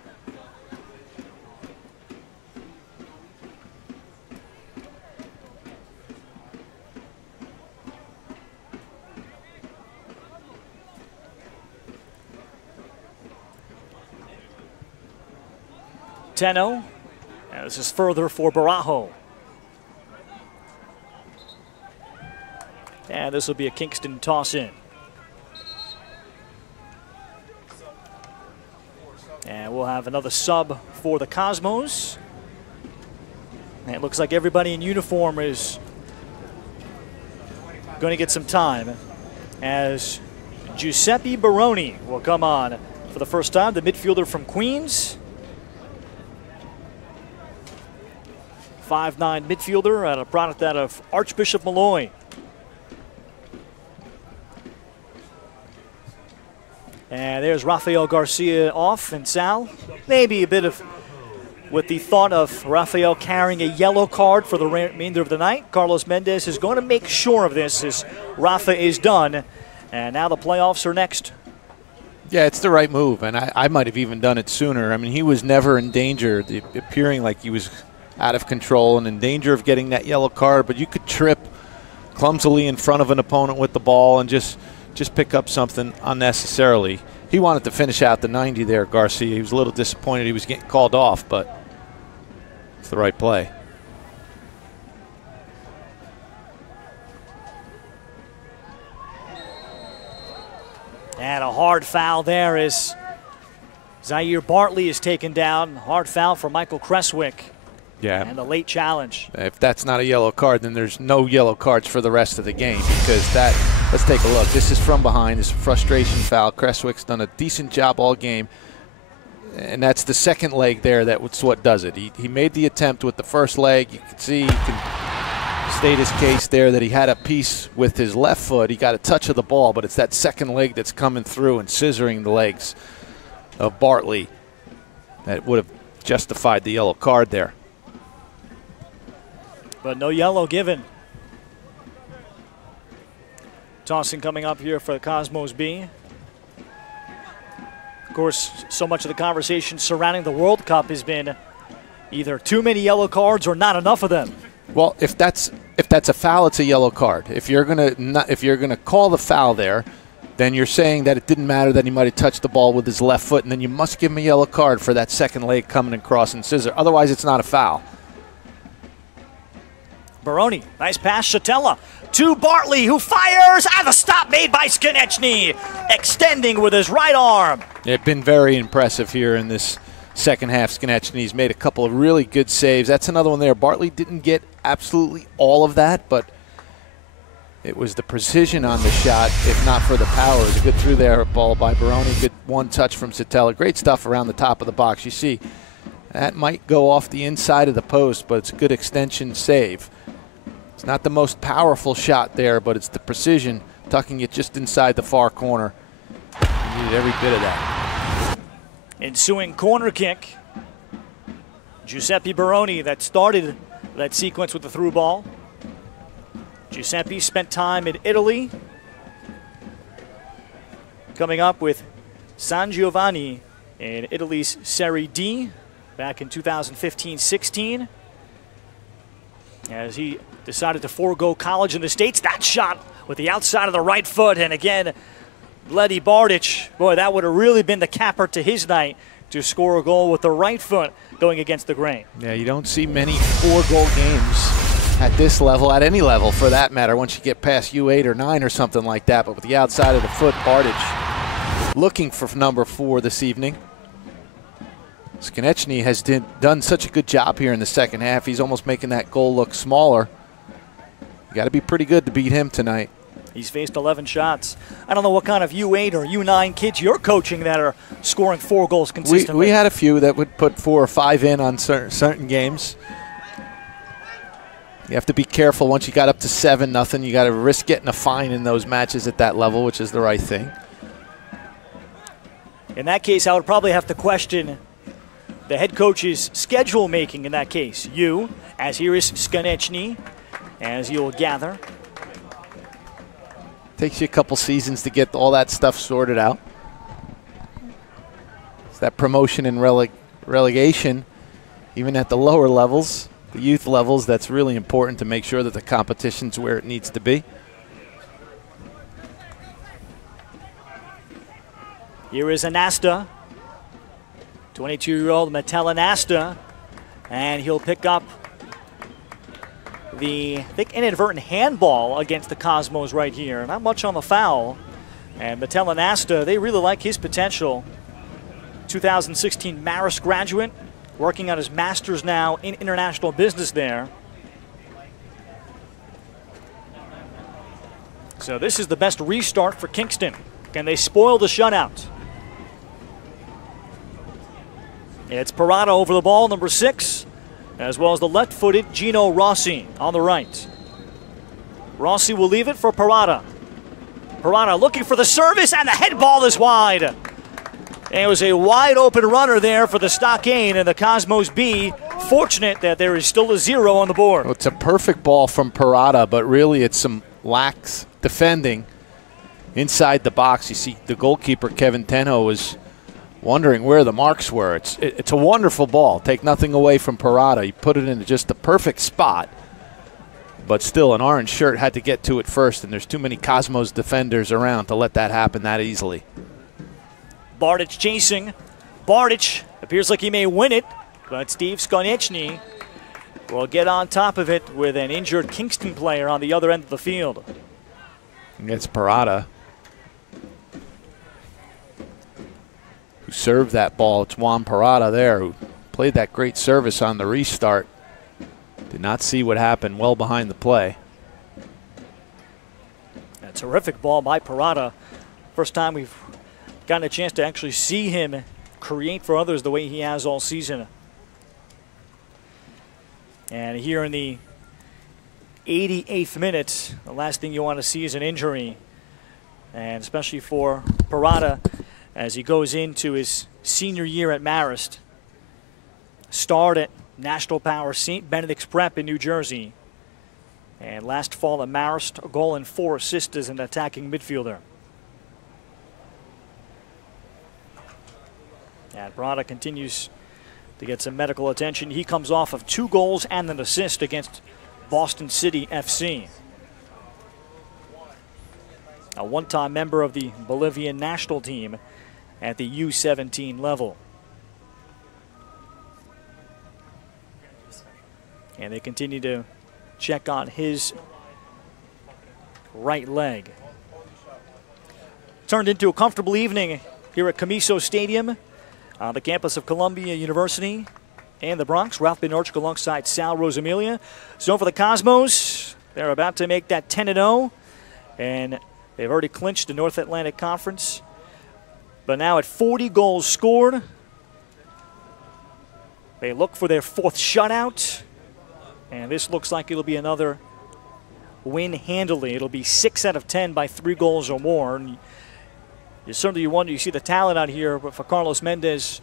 Teno, and this is further for Barajo. And this will be a Kingston toss-in. And we'll have another sub for the Cosmos. And it looks like everybody in uniform is going to get some time as Giuseppe Baroni will come on for the first time, the midfielder from Queens. 5'9" midfielder and a product out of Archbishop Malloy. And there's Rafael Garcia off, and Sal, maybe a bit of, with the thought of Rafael carrying a yellow card for the remainder of the night. Carlos Mendez is going to make sure of this as Rafa is done. And now the playoffs are next. Yeah, it's the right move, and I might have even done it sooner. I mean, he was never in danger, appearing like he was out of control and in danger of getting that yellow card, but you could trip clumsily in front of an opponent with the ball and just pick up something unnecessarily. He wanted to finish out the 90 there, Garcia. He was a little disappointed he was getting called off, but it's the right play. And a hard foul there as Zaire Bartley is taken down. Hard foul for Michael Creswick. Yeah. And a late challenge. If that's not a yellow card, then there's no yellow cards for the rest of the game, because that, let's take a look. This is from behind. It's a frustration foul. Creswick's done a decent job all game, and that's the second leg there. That's what does it. He made the attempt with the first leg. You can see he can state his case there that he had a piece with his left foot. He got a touch of the ball, but it's that second leg that's coming through and scissoring the legs of Bartley that would have justified the yellow card there. But no yellow given. Tossing coming up here for the Cosmos B. Of course, so much of the conversation surrounding the World Cup has been either too many yellow cards or not enough of them. Well, if that's a foul, it's a yellow card. If you're gonna call the foul there, then you're saying that it didn't matter that he might have touched the ball with his left foot, and then you must give him a yellow card for that second leg coming across and scissor. Otherwise, it's not a foul. Baroni, nice pass, Shatella to Bartley, who fires, and the stop made by Skonechny, extending with his right arm. It's been very impressive here in this second half. Skonechny's made a couple of really good saves. That's another one there. Bartley didn't get absolutely all of that, but it was the precision on the shot, if not for the power. It was a good through there ball by Baroni. Good one touch from Shatella. Great stuff around the top of the box. You see, that might go off the inside of the post, but it's a good extension save. It's not the most powerful shot there, but it's the precision, tucking it just inside the far corner. You needed every bit of that. Ensuing corner kick. Giuseppe Baroni that started that sequence with the through ball. Giuseppe spent time in Italy. Coming up with San Giovanni in Italy's Serie D back in 2015-16. As he decided to forego college in the States. That shot with the outside of the right foot. And again, Bledi Bardic, boy, that would have really been the capper to his night to score a goal with the right foot going against the grain. Yeah, you don't see many 4-goal games at this level, at any level for that matter, once you get past U8 or 9 or something like that. But with the outside of the foot, Bardic looking for number 4 this evening. Skonechny has done such a good job here in the second half. He's almost making that goal look smaller. You got to be pretty good to beat him tonight. He's faced 11 shots. I don't know what kind of U8 or U9 kids you're coaching that are scoring 4 goals consistently. We had a few that would put 4 or 5 in on certain games. You have to be careful once you got up to 7-0. You got to risk getting a fine in those matches at that level, which is the right thing. In that case, I would probably have to question the head coach's schedule making in that case. You, as here is Skonechny, as you'll gather. Takes you a couple seasons to get all that stuff sorted out. It's that promotion and relegation, even at the lower levels, the youth levels, that's really important to make sure that the competition's where it needs to be. Here is Anasta, 22-year-old Mattel Anasta, and he'll pick up the, I think, inadvertent handball against the Cosmos right here. Not much on the foul. And Mattel Anasta, they really like his potential. 2016 Marist graduate, working on his master's now in international business there. So this is the best restart for Kingston. Can they spoil the shutout? It's Parada over the ball, number 6, as well as the left-footed Gino Rossi on the right. Rossi will leave it for Parada. Parada looking for the service, and the head ball is wide. And it was a wide-open runner there for the Stockade and the Cosmos B. Fortunate that there is still a 0 on the board. Well, it's a perfect ball from Parada, but really it's some lax defending inside the box. You see the goalkeeper, Kevin Tenho, was wondering where the marks were. It's a wonderful ball. Take nothing away from Parada. He put it in just the perfect spot. But still, an orange shirt had to get to it first, and there's too many Cosmos defenders around to let that happen that easily. Bardic chasing. Bardic appears like he may win it, but Steve Skonechny will get on top of it with an injured Kingston player on the other end of the field. It's Parada who served that ball. It's Juan Parada there who played that great service on the restart. Did not see what happened well behind the play. A terrific ball by Parada. First time we've gotten a chance to actually see him create for others the way he has all season. And here in the 88th minute, the last thing you want to see is an injury. And especially for Parada as he goes into his senior year at Marist. Starred at National Power St. Benedict's Prep in New Jersey. And last fall at Marist, a goal and 4 assists as an attacking midfielder. And Parada continues to get some medical attention. He comes off of 2 goals and an assist against Boston City FC. A one-time member of the Bolivian national team at the U17 level. And they continue to check on his right leg. Turned into a comfortable evening here at Comiso Stadium on the campus of Columbia University and the Bronx. Ralph Benorchik alongside Sal Rosamilia. So for the Cosmos, they're about to make that 10-0, and they've already clinched the North Atlantic Conference. But now at 40 goals scored, they look for their 4th shutout. And this looks like it'll be another win handily. It'll be 6 out of 10 by 3 goals or more. And you wonder, you see the talent out here for Carlos Mendez.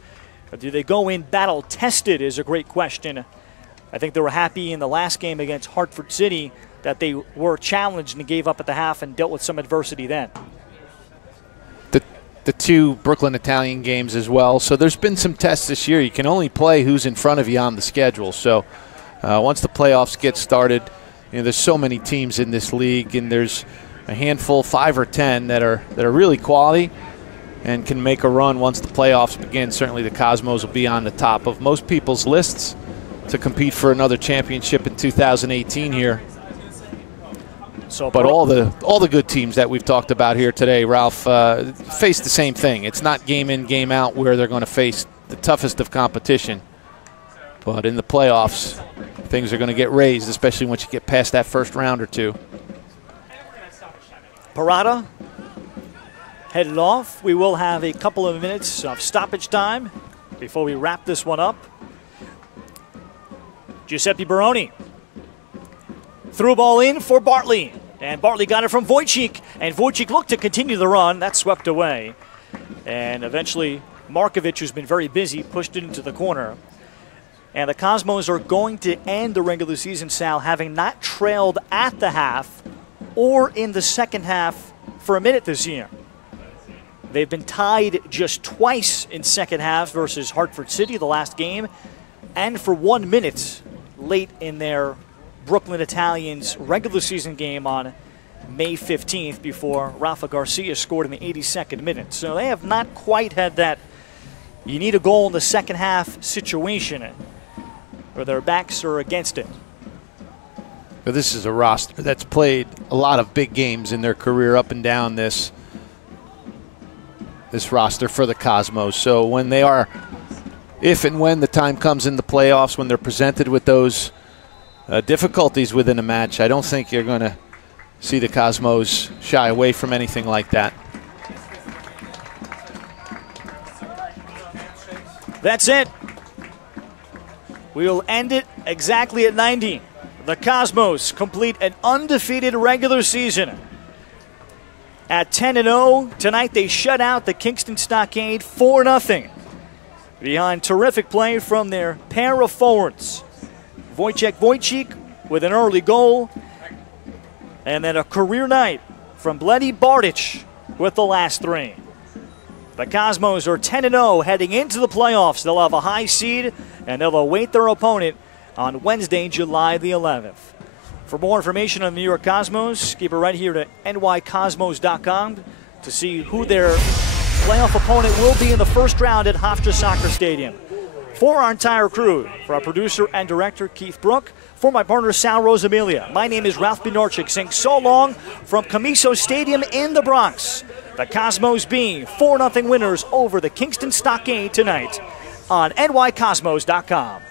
Do they go in battle-tested is a great question. I think they were happy in the last game against Hartford City that they were challenged and gave up at the half and dealt with some adversity then. The 2 Brooklyn Italian games as well. So there's been some tests this year. You can only play who's in front of you on the schedule. So once the playoffs get started, there's so many teams in this league, and there's a handful, 5 or 10, that are really quality and can make a run once the playoffs begin. Certainly the Cosmos will be on the top of most people's lists to compete for another championship in 2018 here. So, but all the good teams that we've talked about here today, Ralph, face the same thing. It's not game in, game out where they're going to face the toughest of competition. But in the playoffs, things are going to get raised, especially once you get past that first round or 2. Parada headed off. We will have a couple of minutes of stoppage time before we wrap this one up. Giuseppe Baroni threw a ball in for Bartley. And Bartley got it from Wojcik. And Wojcik looked to continue the run. That swept away. And eventually Markovic, who's been very busy, pushed it into the corner. And the Cosmos are going to end the regular season, Sal, having not trailed at the half or in the second half for a minute this year. They've been tied just twice in second half versus Hartford City, the last game, and for 1 minute late in their Brooklyn Italians regular season game on May 15th before Rafa Garcia scored in the 82nd minute. So they have not quite had that you need a goal in the second half situation where their backs are against it. But this is a roster that's played a lot of big games in their career up and down this roster for the Cosmos. So when they are, if and when the time comes in the playoffs, when they're presented with those difficulties within a match, I don't think you're going to see the Cosmos shy away from anything like that. That's it. We'll end it exactly at 90. The Cosmos complete an undefeated regular season. At 10-0, tonight they shut out the Kingston Stockade 4-0. Behind terrific play from their pair of forwards. Wojcik with an early goal. And then a career night from Bledi Bartic with the last three. The Cosmos are 10-0 heading into the playoffs. They'll have a high seed, and they'll await their opponent on Wednesday, July the 11th. For more information on the New York Cosmos, keep it right here to nycosmos.com to see who their playoff opponent will be in the first round at Hofstra Soccer Stadium. For our entire crew, for our producer and director, Keith Brook, for my partner, Sal Rosamilia, my name is Ralph Binorchik, saying so long from Camiso Stadium in the Bronx. The Cosmos being 4-0 winners over the Kingston Stockade tonight on nycosmos.com.